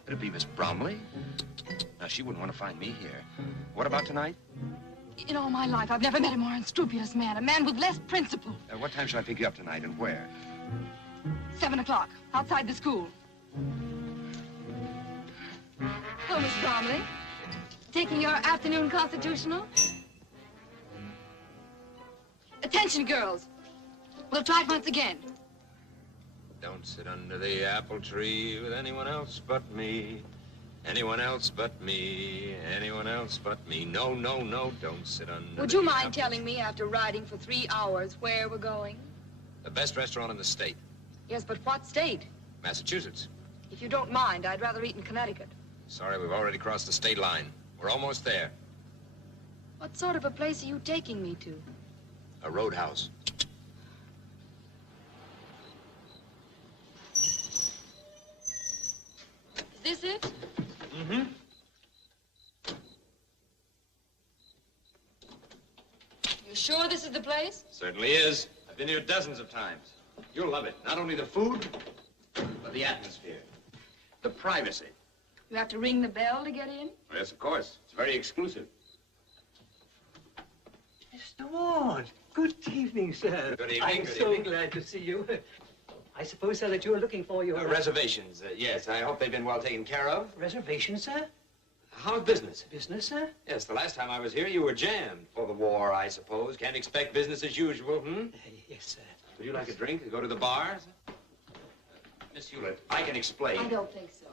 Could it be Miss Bromley? Now, she wouldn't want to find me here. What about tonight? In all my life, I've never met a more unscrupulous man, a man with less principle. What time shall I pick you up tonight and where? 7 o'clock, outside the school. Hello, Miss Bromley. Taking your afternoon constitutional? Attention, girls. We'll try it once again. Don't sit under the apple tree with anyone else but me. Anyone else but me. Anyone else but me. No, no, no, don't sit under Would you mind telling me, after riding for 3 hours, where we're going? The best restaurant in the state. Yes, but what state? Massachusetts. If you don't mind, I'd rather eat in Connecticut. Sorry, we've already crossed the state line. We're almost there. What sort of a place are you taking me to? A roadhouse. Is this it? Mm-hmm. You sure this is the place? Certainly is. I've been here dozens of times. You'll love it. Not only the food, but the atmosphere. The privacy. You have to ring the bell to get in? Yes, of course. It's very exclusive. Mr. Ward, good evening, sir. Good evening, I'm good so evening. glad to see you. I suppose, sir, that you are looking for your... Reservations, yes. I hope they've been well taken care of. Reservations, sir? How's business? Business, sir? Yes, the last time I was here, you were jammed for the war, I suppose. Can't expect business as usual, hmm? Yes, sir. Would you like a drink? Go to the bar? Miss Hewlett, I can explain. I don't think so.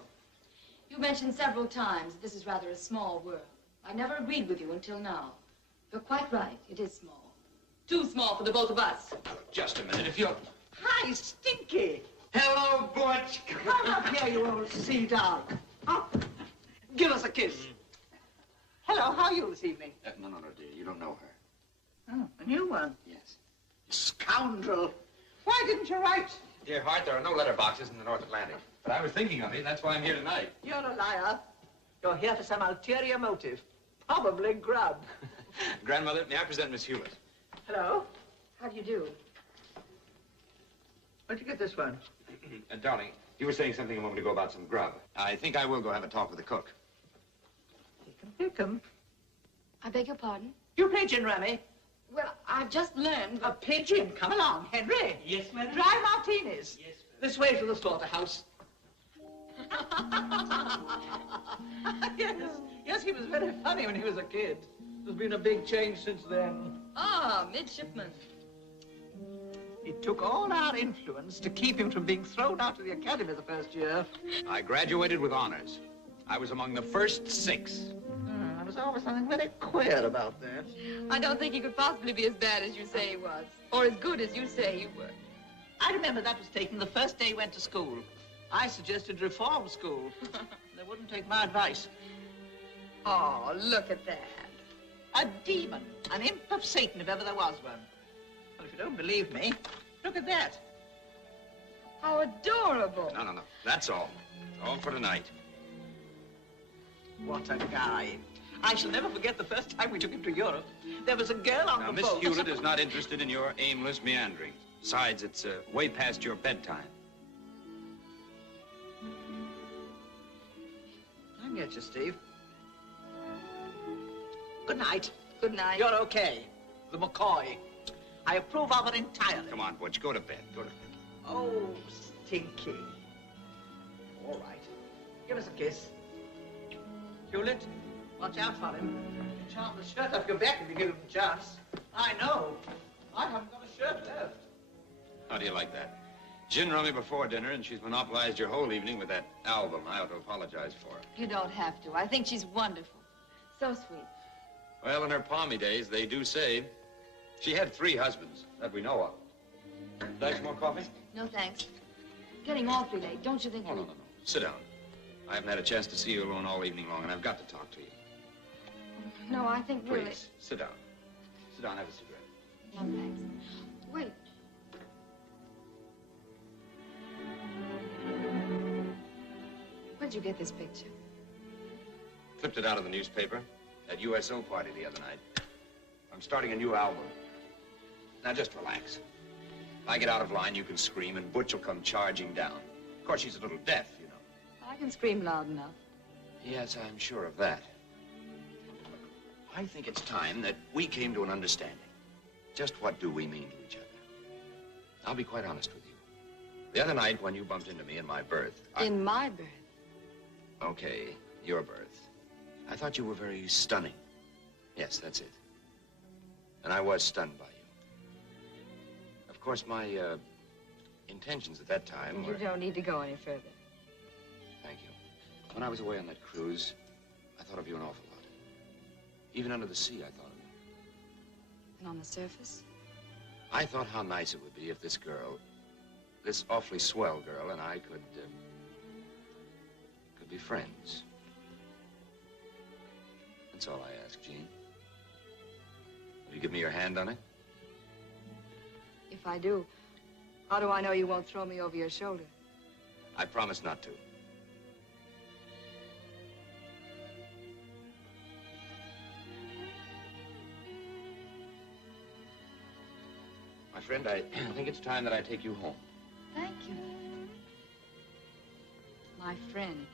You mentioned several times that this is rather a small world. I've never agreed with you until now. You're quite right. It is small. Too small for the both of us. Just a minute, if you'll... Hi, Stinky. Hello, Butch. Come up here, you old sea dog. Up. Give us a kiss. Hello, how are you this evening? No, dear. You don't know her. Oh, a new one? Yes. Scoundrel. Why didn't you write? Dear heart, there are no letterboxes in the North Atlantic. But I was thinking of you. That's why I'm here tonight. You're a liar. You're here for some ulterior motive. Probably grub. Grandmother, may I present Miss Hewlett? Hello? How do you do? Where'd you get this one? Darling, you were saying something a moment ago about some grub. I think I will go have a talk with the cook. Pick 'em. I beg your pardon? You pigeon, Rummy. Well, I've just learned... A pigeon? Come along, Henry. Yes, madam. Dry martinis. Yes, madam. This way to the slaughterhouse. Yes, he was very funny when he was a kid. There's been a big change since then. Ah, midshipman. It took all our influence to keep him from being thrown out of the academy the first year. I graduated with honors. I was among the first 6. There was always something very queer about that. I don't think he could possibly be as bad as you say he was. Or as good as you say he was. I remember that was taken the first day he went to school. I suggested reform school. They wouldn't take my advice. Oh, look at that. A demon. An imp of Satan, if ever there was one. Well, if you don't believe me, look at that. How adorable. No. That's all. All for tonight. What a guy. I shall never forget the first time we took him to Europe. There was a girl on Now, the Miss boat. Hewlett is not interested in your aimless meandering. Besides, it's way past your bedtime. I get you, Steve. Good night. Good night. You're okay. The McCoy. I approve of it entirely. Come on, Butch, go to bed. Go to bed. Oh, Stinky. All right. Give us a kiss. Hewlett, watch out for him. He'll charm the shirt off your back if you give him a chance. I know. I haven't got a shirt left. How do you like that? Gin rummy before dinner, and she's monopolized your whole evening with that album. I ought to apologize for her. You don't have to. I think she's wonderful. So sweet. Well, in her palmy days, they do say she had 3 husbands that we know of. Like some more coffee? No, thanks. Getting awfully late. Don't you think No. Sit down. I haven't had a chance to see you alone all evening long, and I've got to talk to you. No, I think really... Please, sit down. Sit down, have a cigarette. No, thanks. Wait. Where'd you get this picture? Clipped it out of the newspaper at USO party the other night. I'm starting a new album. Now, just relax. If I get out of line, you can scream, and Butch will come charging down. Of course, she's a little deaf, you know. I can scream loud enough. Yes, I'm sure of that. I think it's time that we came to an understanding. Just what do we mean to each other? I'll be quite honest with you. The other night when you bumped into me in my berth... In my berth? Okay, your berth. I thought you were very stunning. Yes, that's it. And I was stunned by you. Of course, my intentions at that time You were... don't need to go any further. Thank you. When I was away on that cruise, I thought of you an awful lot. Even under the sea, I thought of you. And on the surface? I thought how nice it would be if this girl, this awfully swell girl, and I could be friends. That's all I ask, Jean. Will you give me your hand on it? If I do, how do I know you won't throw me over your shoulder? I promise not to. My friend, I think it's time that I take you home. Thank you. My friend.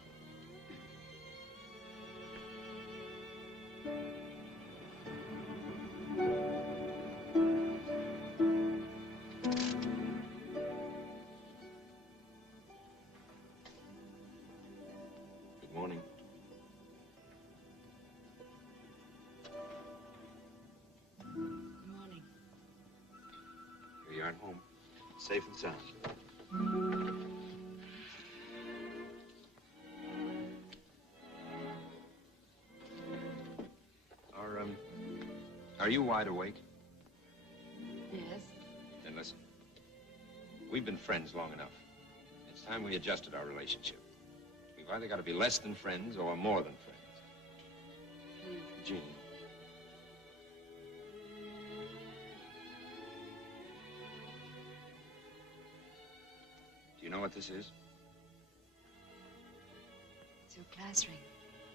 Good morning. Good morning. Here you are at home, safe and sound. Are you wide awake? Yes. Then listen. We've been friends long enough. It's time we adjusted our relationship. We've either got to be less than friends or more than friends. Jean. Do you know what this is? It's your class ring.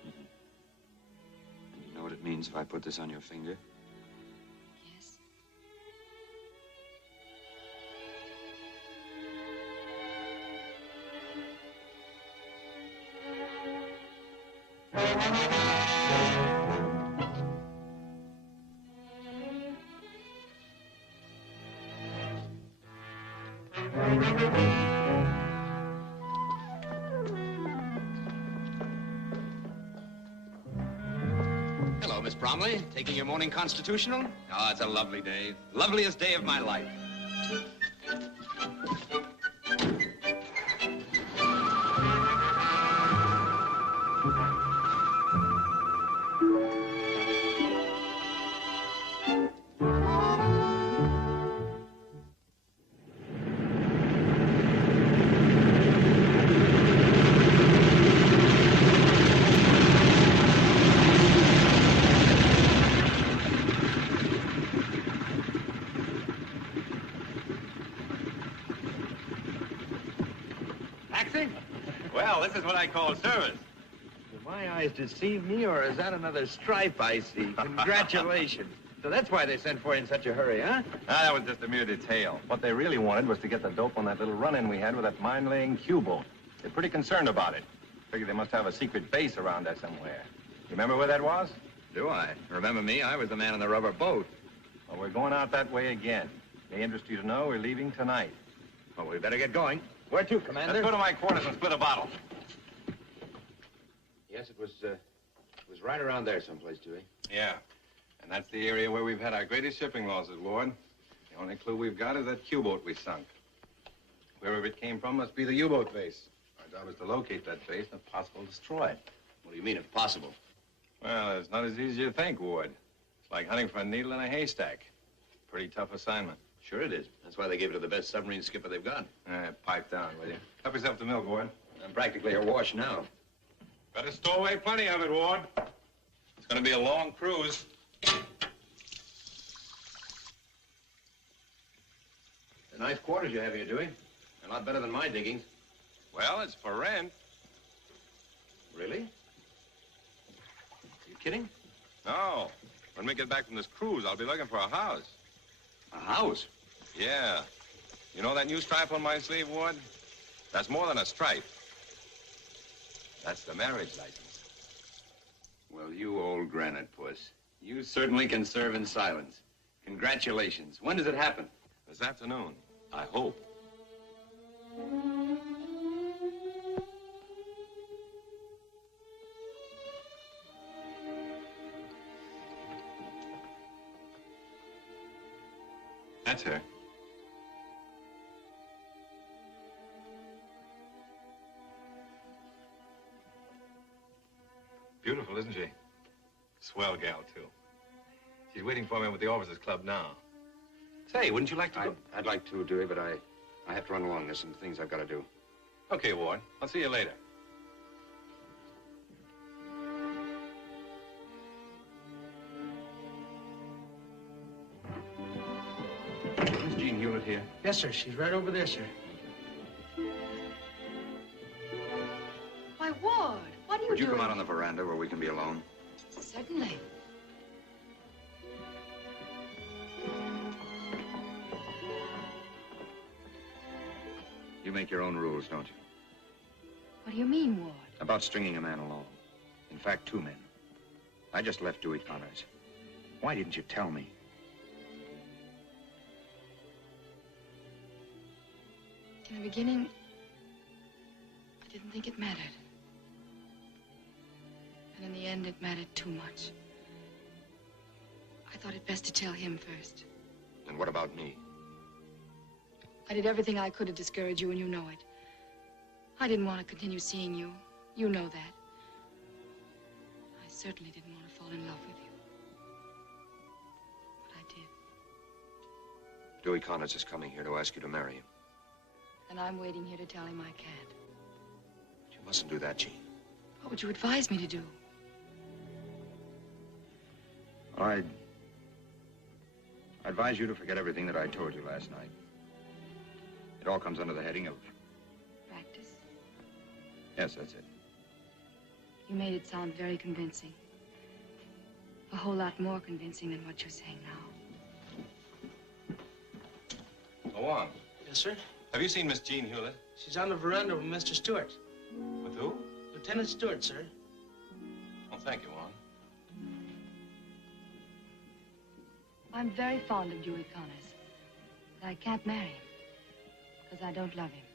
And you know what it means if I put this on your finger? Yes. Hello, Miss Bromley. Taking your morning constitutional? Oh, it's a lovely day. Loveliest day of my life. Well, this is what I call service. Did my eyes deceive me, or is that another stripe I see? Congratulations. So that's why they sent for you in such a hurry, huh? Ah, that was just a mere detail. What they really wanted was to get the dope on that little run-in we had with that mine-laying Q-boat. They're pretty concerned about it. Figure they must have a secret base around there somewhere. You remember where that was? Do I? Remember me? I was the man in the rubber boat. Well, we're going out that way again. May interest you to know we're leaving tonight. Well, we better get going. Where to, Commander? Let's go to my quarters and split a bottle. Yes, it was right around there someplace, Dewey. Yeah. And that's the area where we've had our greatest shipping losses, Ward. The only clue we've got is that Q-boat we sunk. Wherever it came from must be the U-boat base. Our job is to locate that base and if possible, destroy it. What do you mean, if possible? Well, it's not as easy as you think, Ward. It's like hunting for a needle in a haystack. Pretty tough assignment. Sure it is. That's why they gave it to the best submarine skipper they've got. Pipe down, will you? Help yourself to milk, Ward. I'm practically awash now. Better stow away plenty of it, Ward. It's going to be a long cruise. Nice quarters you have here, Dewey. A lot better than my diggings. Well, it's for rent. Really? You kidding? No. When we get back from this cruise, I'll be looking for a house. A house? Yeah. You know that new stripe on my sleeve, Ward? That's more than a stripe. That's the marriage license. Well, you old granite puss. You certainly can serve in silence. Congratulations. When does it happen? This afternoon, I hope. That's her. Beautiful, isn't she? Swell gal, too. She's waiting for me with the officers' club now. Say, wouldn't you like to go? I'd like to, Dewey, but I have to run along. There's some things I've got to do. Okay, Ward. I'll see you later. Is Jean Hewlett here? Yes, sir. She's right over there, sir. Why, Ward, what are you Would you doing? come out on the veranda where we can be alone? Certainly. You make your own rules, don't you? What do you mean, Ward? About stringing a man along. In fact, 2 men. I just left Dewey Connors. Why didn't you tell me? In the beginning, I didn't think it mattered. And in the end, it mattered too much. I thought it best to tell him first. And what about me? I did everything I could to discourage you, and you know it. I didn't want to continue seeing you. You know that. I certainly didn't want to fall in love with you. But I did. Dewey Connors is coming here to ask you to marry him. And I'm waiting here to tell him I can't. You mustn't do that, Jean. What would you advise me to do? I advise you to forget everything that I told you last night. It all comes under the heading of... Practice? Yes, that's it. You made it sound very convincing. A whole lot more convincing than what you're saying now. Go on. Yes, sir. Have you seen Miss Jean Hewlett? She's on the veranda with Mr. Stewart. With who? Lieutenant Stewart, sir. Oh, thank you, Juan. I'm very fond of Dewey Connors, but I can't marry him because I don't love him.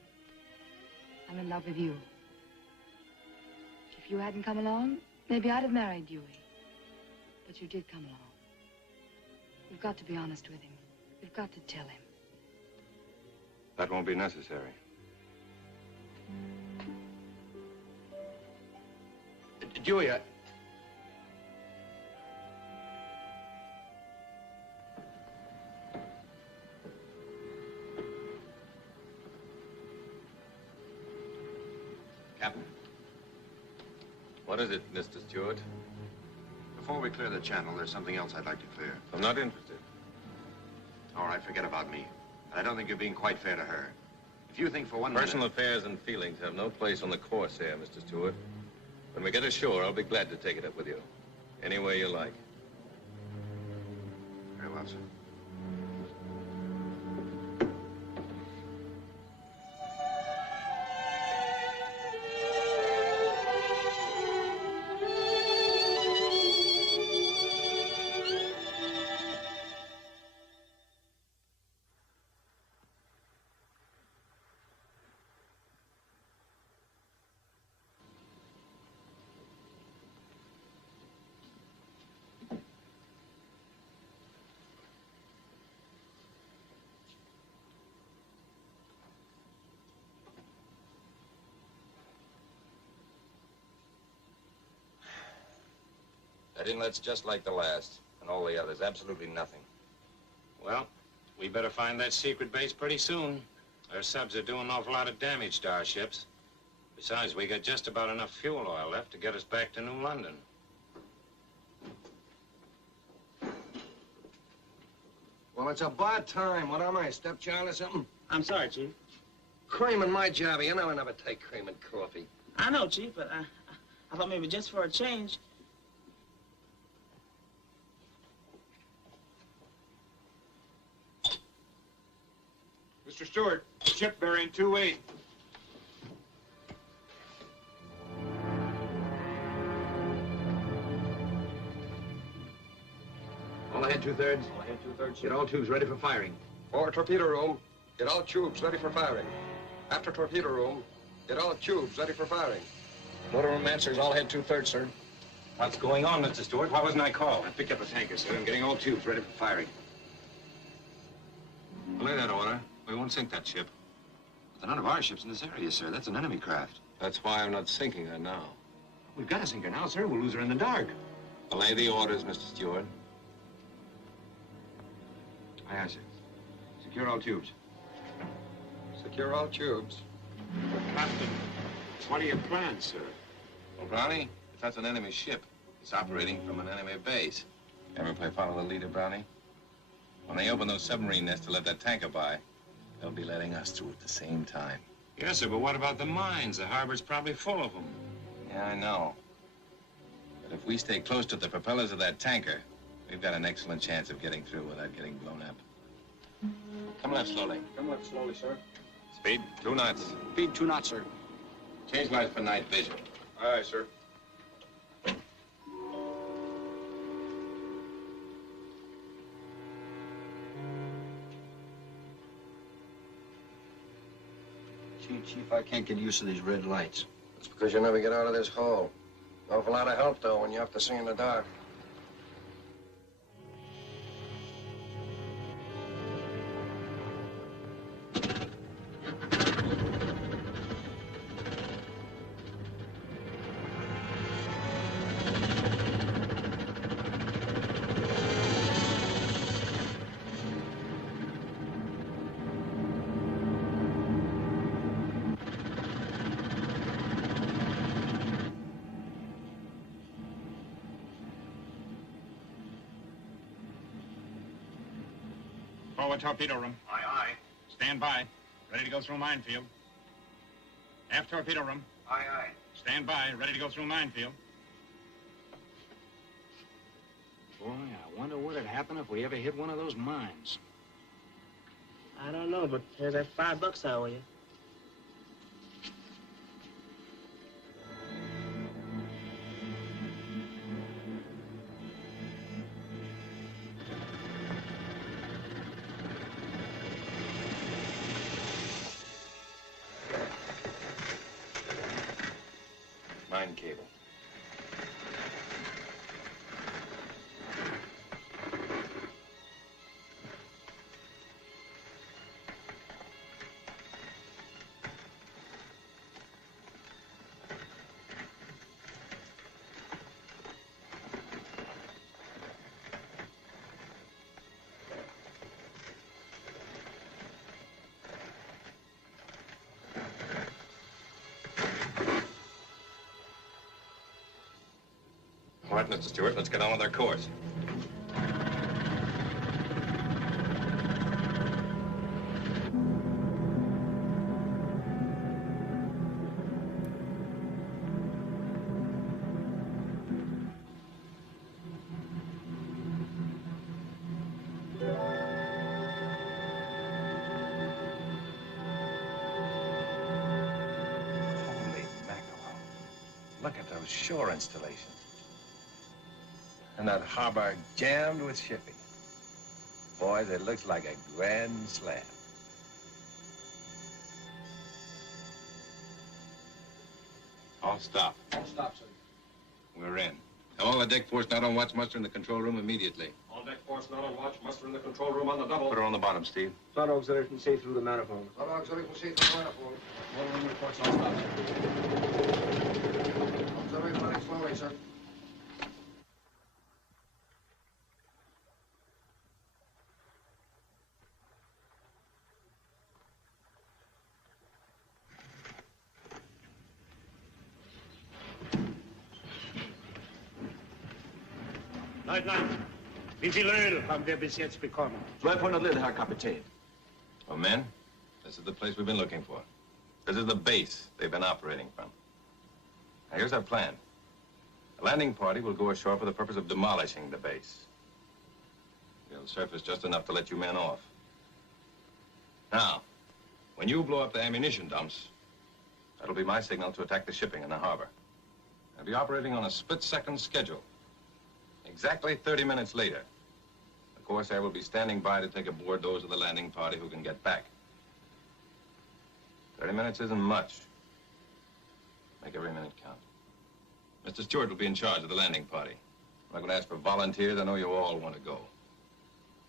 I'm in love with you. If you hadn't come along, maybe I'd have married Dewey. But you did come along. You've got to be honest with him. You've got to tell him. That won't be necessary. Dewey, Captain. What is it, Mr. Stewart? Before we clear the channel, there's something else I'd like to clear. I'm not interested. All right, forget about me. I don't think you're being quite fair to her. If you think for one Personal affairs and feelings have no place on the course here, Mr. Stewart. When we get ashore, I'll be glad to take it up with you. Any way you like. Very well, sir. That inlet's just like the last, and all the others. Absolutely nothing. Well, we better find that secret base pretty soon. Our subs are doing an awful lot of damage to our ships. Besides, we got just about enough fuel oil left to get us back to New London. Well, it's about time. What am I, a stepchild or something? I'm sorry, Chief. Cream in my job. You know I never take cream in coffee. I know, Chief, but I thought maybe just for a change. Mr. Stewart, ship bearing 28. All ahead, two-thirds. All ahead, two-thirds. Get all tubes ready for firing. Forward torpedo room. Get all tubes ready for firing. After torpedo room, get all tubes ready for firing. Motor room answers all ahead, two-thirds, sir. What's going on, Mr. Stewart? Why wasn't I called? I picked up a tanker, sir. I'm getting all tubes ready for firing. Belay that order. We won't sink that ship. But there are none of our ships in this area, sir. That's an enemy craft. That's why I'm not sinking her now. We've got to sink her now, sir. We'll lose her in the dark. Belay the orders, Mr. Stewart. Aye, aye, sir. Secure all tubes. Secure all tubes. Captain, what are your plans, sir? Well, Brownie, if that's an enemy ship, it's operating from an enemy base. Ever play follow the leader, Brownie? When they open those submarine nests to let that tanker by, they'll be letting us through at the same time. Yes, sir, but what about the mines? The harbor's probably full of them. Yeah, I know. But if we stay close to the propellers of that tanker, we've got an excellent chance of getting through without getting blown up. Come left slowly. Come left slowly, sir. Speed 2 knots. Speed 2 knots, sir. Change lights for night vision. Aye, sir. Chief, I can't get used to these red lights. It's because you never get out of this hole. An awful lot of help, though, when you have to see in the dark. Forward torpedo room. Aye, aye. Stand by. Ready to go through minefield. Aft torpedo room. Aye, aye. Stand by. Ready to go through minefield. Boy, I wonder what'd happen if we ever hit one of those mines. I don't know, but here's that $5 I owe you. Mine cable. All right, Mr. Stewart, let's get on with our course. Holy mackerel. Look at those shore installations. And that harbor jammed with shipping. Boys, it looks like a grand slam. All stop. All stop, sir. We're in. All the deck force not on watch muster in the control room immediately. All deck force not on watch. Muster in the control room on the double. Put her on the bottom, Steve. Flight auxiliary can see through the manifold. Flight auxiliary can see through the manifold. Motor room reports all stop, sir. Auxiliary running slowly, sir. Night, night. Wie viel Öl haben wir bis jetzt bekommen? 1200 Liter, Herr Kapitän. Well, men, this is the place we've been looking for. This is the base they've been operating from. Now, here's our plan. A landing party will go ashore for the purpose of demolishing the base. We'll surface just enough to let you men off. Now, when you blow up the ammunition dumps, that'll be my signal to attack the shipping in the harbor. I'll be operating on a split-second schedule. Exactly 30 minutes later, the Corsair will be standing by to take aboard those of the landing party who can get back. 30 minutes isn't much. Make every minute count. Mr. Stewart will be in charge of the landing party. I'm not going to ask for volunteers. I know you all want to go.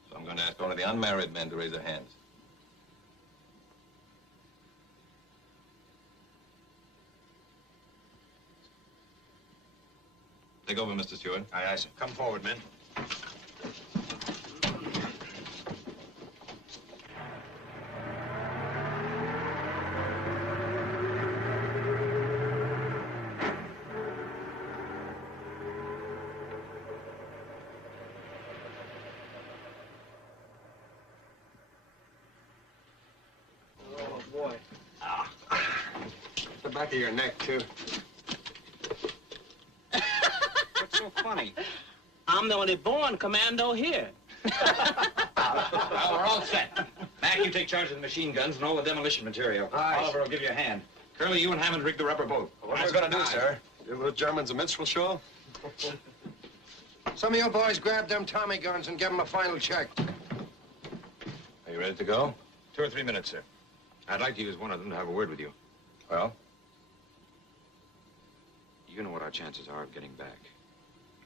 So I'm going to ask only the unmarried men to raise their hands. Take over, Mr. Stewart. Aye, aye, sir. Come forward, men. Oh, boy. The back of your neck, too. What's so funny? I'm the only born commando here. Well, we're all set. Mac, you take charge of the machine guns and all the demolition material. Aye. Oliver will give you a hand. Curly, you and Hammond rig the rubber boat. What are we going to do, sir? Give the Germans a minstrel show? Some of you boys grab them Tommy guns and give them a final check. Are you ready to go? 2 or 3 minutes, sir. I'd like to use one of them to have a word with you. Well? You know what our chances are of getting back.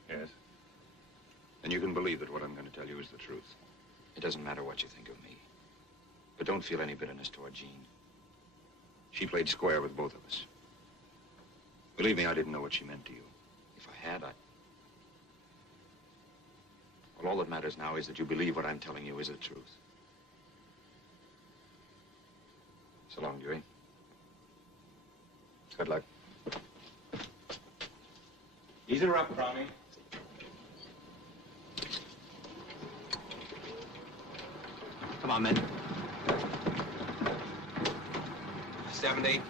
Yes. And you can believe that what I'm going to tell you is the truth. It doesn't matter what you think of me. But don't feel any bitterness toward Jean. She played square with both of us. Believe me, I didn't know what she meant to you. If I had, Well, all that matters now is that you believe what I'm telling you is the truth. So long, Dewey. Good luck. Ease her up, Cromie. Come on, men. 70.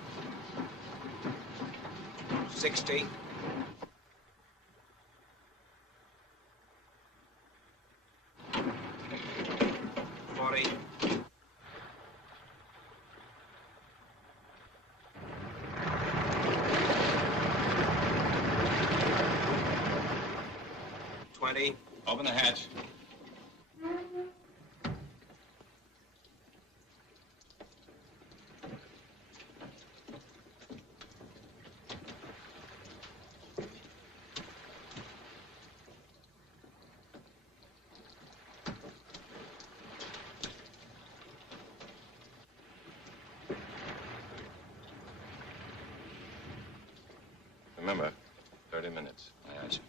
60. 40. 20. Open the hatch. Remember, 30 minutes. Aye, aye, sir.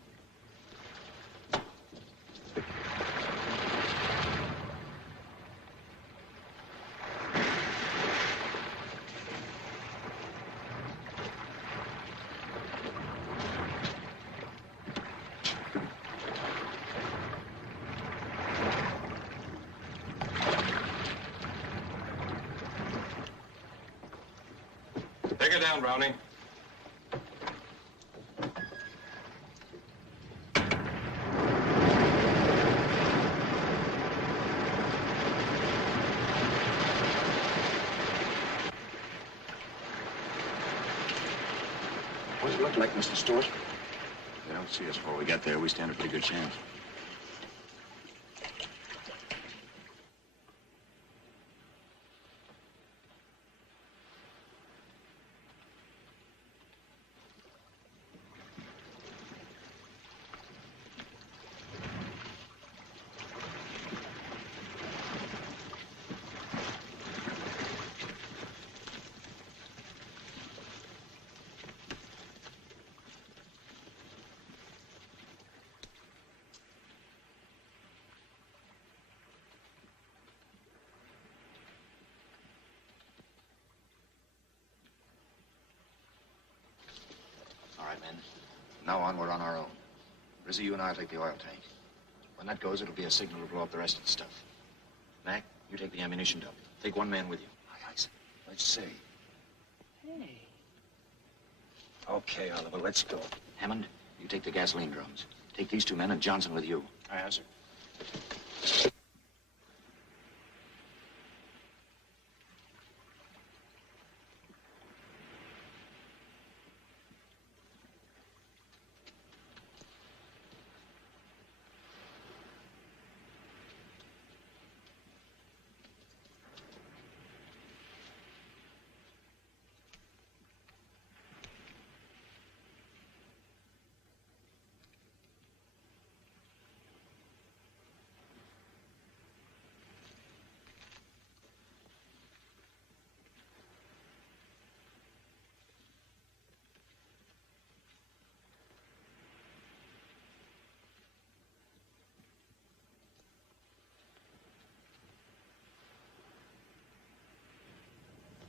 Take her down, Brownie. What does it look like, Mr. Stewart? They don't see us before we get there. We stand a pretty good chance. All right, men. From now on, we're on our own. Rizzy, you and I will take the oil tank. When that goes, it'll be a signal to blow up the rest of the stuff. Mac, you take the ammunition dump. Take one man with you. Aye, aye, sir. Let's see. Hey. Okay, Oliver, let's go. Hammond, you take the gasoline drums. Take these two men and Johnson with you. Aye, sir.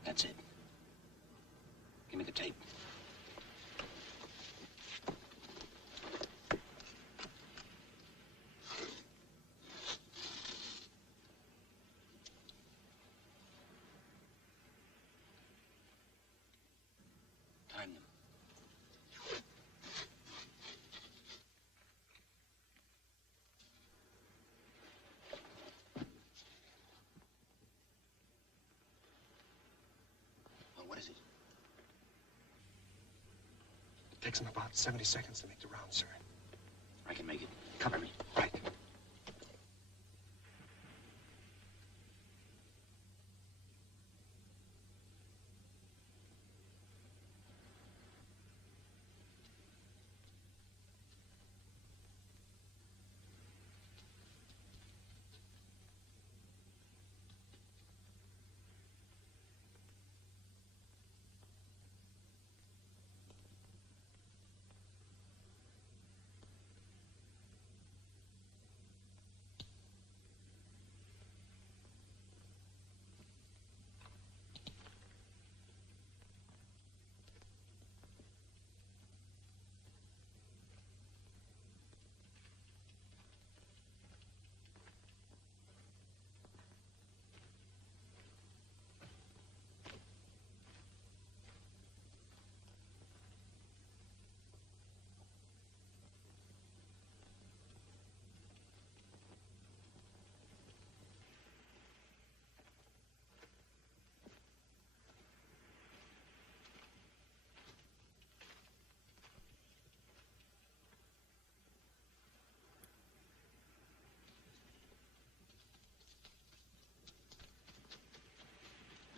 That's it. Give me the tape. Time them. What is it? It takes them about 70 seconds to make the round, sir. I can make it. Cover me. Right.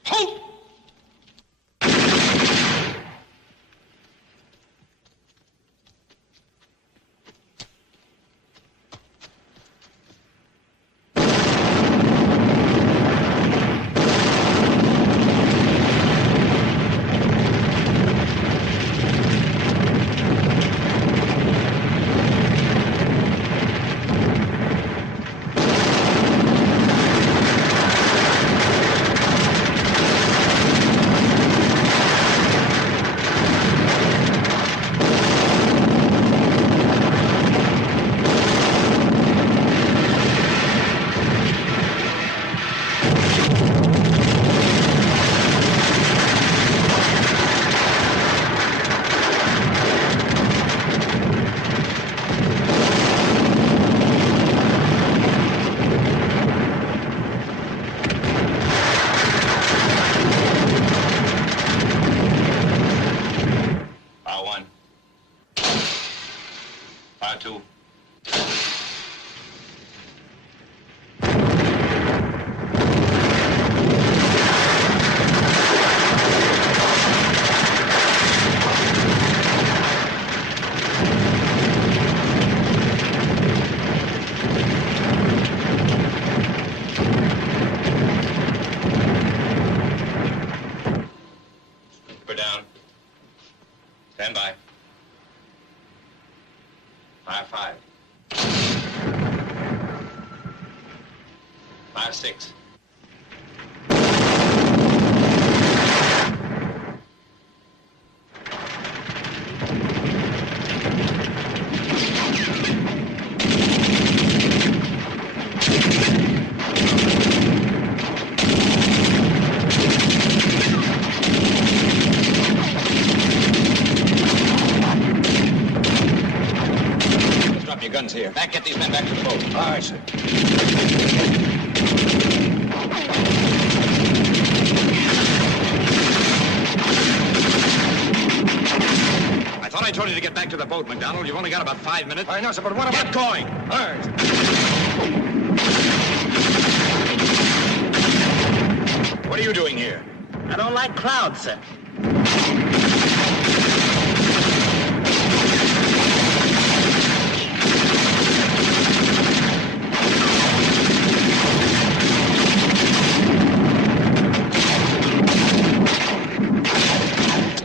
Halt! Stand by. Fire 5. Fire 6. here. Mac, get these men back to the boat. All right, sir. I thought I told you to get back to the boat, McDonald. You've only got about 5 minutes. I know, sir, but what about... Get going! All right. What are you doing here? I don't like crowds, sir.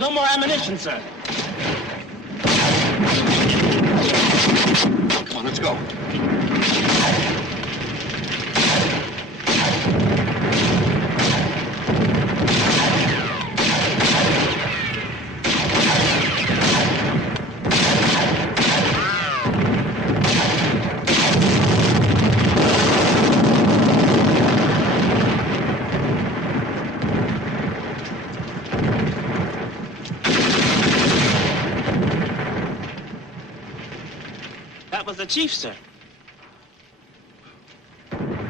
No more ammunition, sir. Come on, let's go. That was the chief, sir.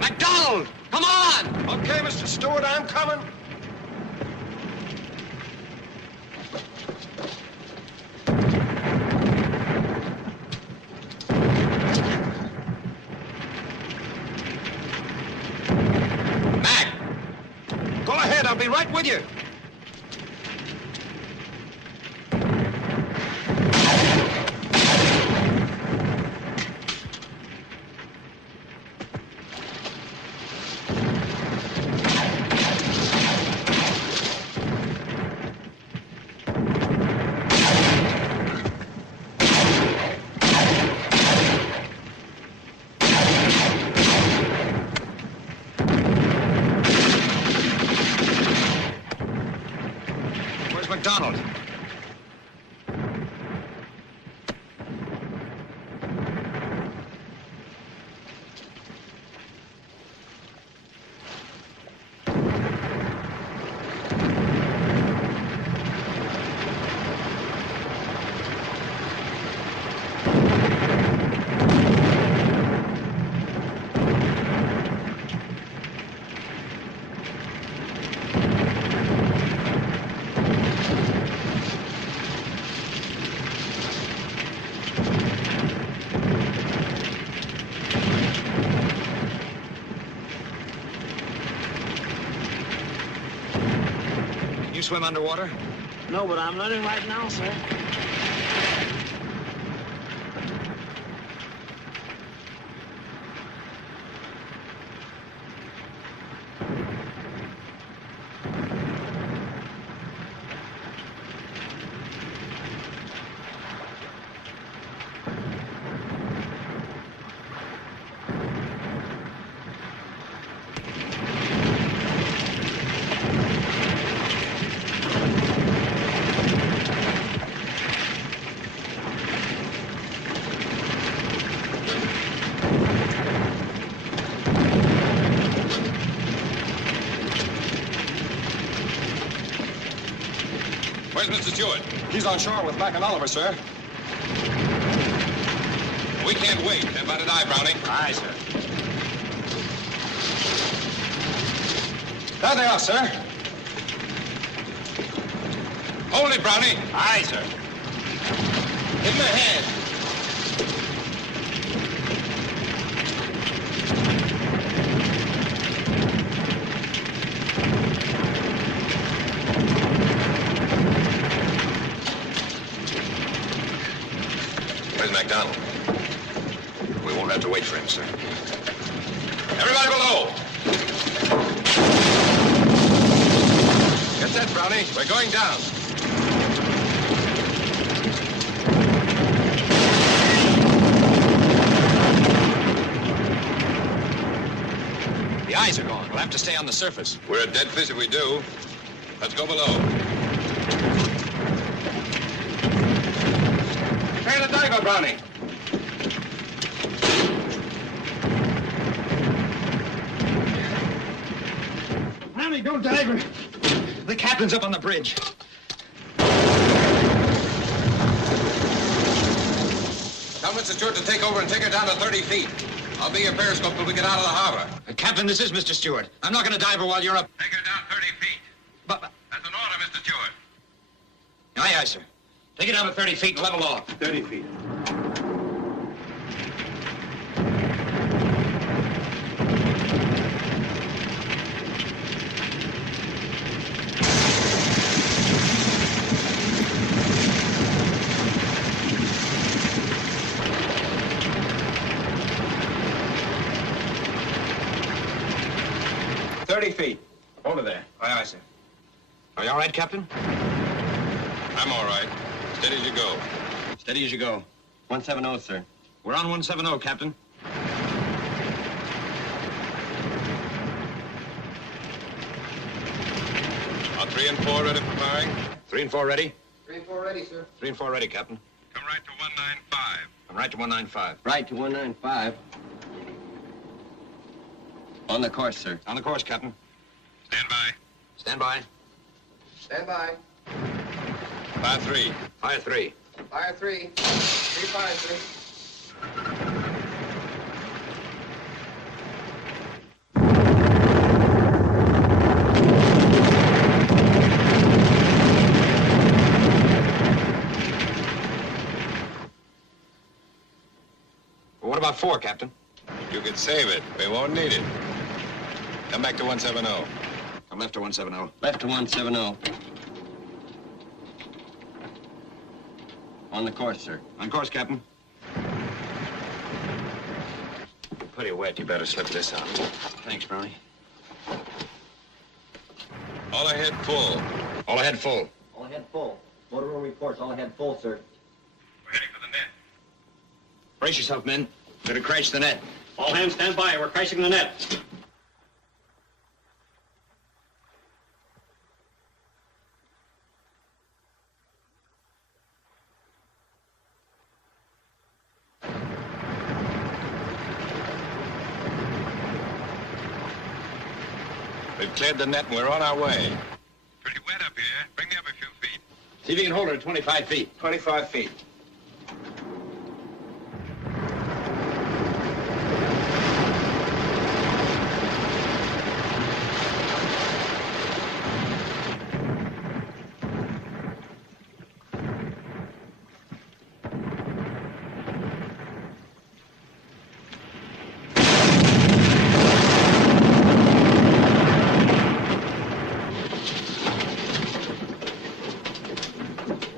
McDonald! Come on! Okay, Mr. Stewart, I'm coming. Mac! Go ahead, I'll be right with you. McDonald. You swim underwater? No, but I'm learning right now, sir. Where's Mr. Stewart? He's on shore with Mac and Oliver, sir. We can't wait. Stand by to die, Browning. Aye, sir. There they are, sir. Hold it, Browning. Aye, sir. Give him a hand. Where's MacDonald? We won't have to wait for him, sir. Everybody below. Get set, Brownie. We're going down. The eyes are gone. We'll have to stay on the surface. We're a dead fish if we do. Let's go below. Prepare the diver, Brownie. Brownie, don't diver. The captain's up on the bridge. Come Mr. Stewart to take over and take her down to 30 feet. I'll be your periscope till we get out of the harbor. Captain, this is Mr. Stewart. I'm not going to dive her while you're up. Take her down 30 feet. But... That's an order, Mr. Stewart. Aye, aye, sir. Take it down to 30 feet and level off. 30 feet. Hold her there. Aye, aye, sir. Are you all right, Captain? I'm all right. Steady as you go. Steady as you go. 170, sir. We're on 170, Captain. Are 3 and 4 ready for firing? 3 and 4 ready? 3 and 4 ready, sir. 3 and 4 ready, Captain. Come right to 195. I'm right to 195. Right to 195. On the course, sir. On the course, Captain. Stand by. Stand by. Stand by. Fire 3. Fire 3. Fire 3. 3 fires, sir. Well, what about 4, Captain? You could save it. We won't need it. Come back to 170. I'm left to 170. Left to 170. On the course, sir. On course, Captain. Pretty wet. You better slip this out. Thanks, Brownie. All ahead full. All ahead full. All ahead full. Motor room reports all ahead full, sir. We're heading for the net. Brace yourself, men. Gonna crash the net. All hands stand by. We're crashing the net. We've cleared the net and we're on our way. Pretty wet up here. Bring me up a few feet. See if you can hold her at 25 feet. 25 feet.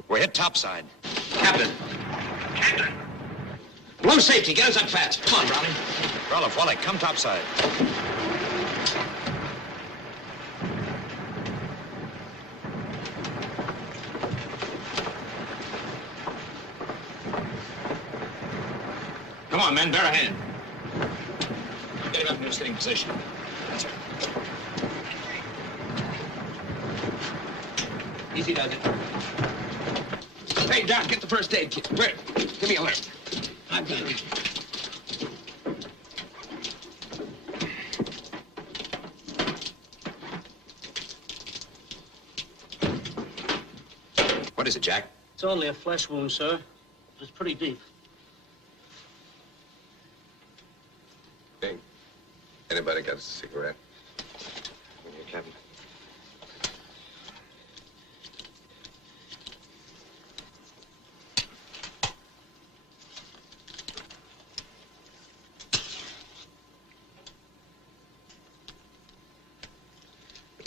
We're hit topside. Captain. Captain. Low safety. Get us up fast. Come on, Brownie. Roloff, Wallach, come topside. Come on, men. Bear a hand. Get him up into a sitting position. That's right. Easy does it. Hey, Doc, get the first aid kit. Where? Give me a lift. I've got it. What is it, Jack? It's only a flesh wound, sir. It's pretty deep. Hey, anybody got a cigarette? Here, Captain.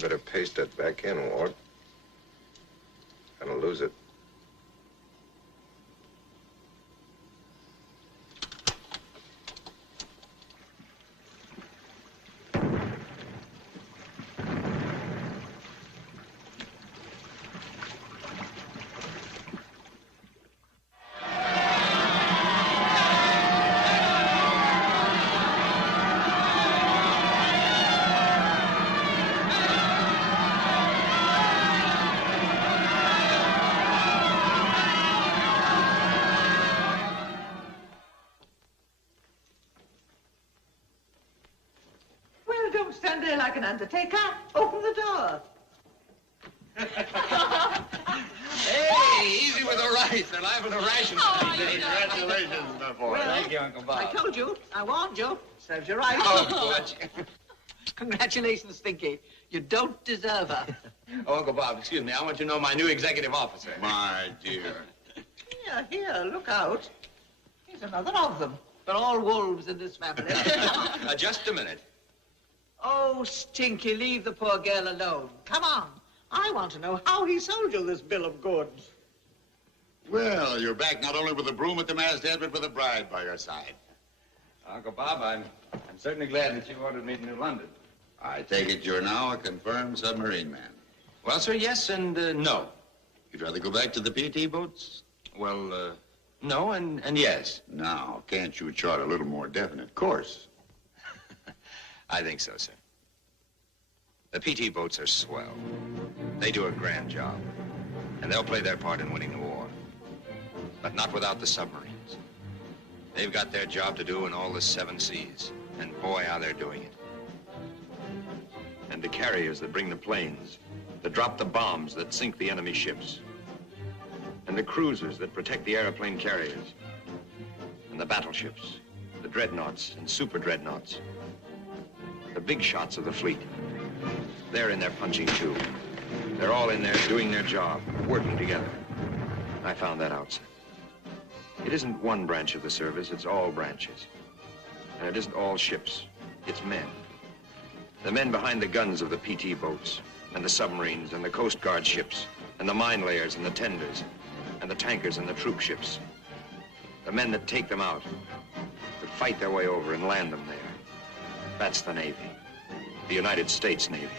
Better paste that back in, Ward. Gonna lose it. Don't stand there like an undertaker. Open the door. Hey, easy with the right nice. They're liable to ration. Congratulations, my boy. Thank you, Uncle Bob. I told you. I warned you. Serves you right. Oh, Butch. Congratulations, Stinky. You don't deserve her. Oh, Uncle Bob, excuse me. I want you to know my new executive officer. My dear. Here, look out. Here's another of them. They're all wolves in this family. Just a minute. Oh, Stinky, leave the poor girl alone. Come on. I want to know how he sold you this bill of goods. Well, you're back not only with a broom at the masthead, but with a bride by your side. Uncle Bob, I'm certainly glad that you ordered me to New London. I take it you're now a confirmed submarine man. Well, sir, yes and no. You'd rather go back to the PT boats? Well, no and yes. Now, can't you chart a little more definite course? I think so, sir. The PT boats are swell. They do a grand job. And they'll play their part in winning the war. But not without the submarines. They've got their job to do in all the 7 seas. And boy, how they're doing it. And the carriers that bring the planes, that drop the bombs that sink the enemy ships. And the cruisers that protect the airplane carriers. And the battleships, the dreadnoughts and super dreadnoughts. The big shots of the fleet. They're in there punching too. They're all in there doing their job, working together. I found that out, sir. It isn't one branch of the service, it's all branches. And it isn't all ships, it's men. The men behind the guns of the PT boats, and the submarines, and the Coast Guard ships, and the mine layers, and the tenders, and the tankers, and the troop ships. The men that take them out, that fight their way over and land them there. That's the Navy, the United States Navy.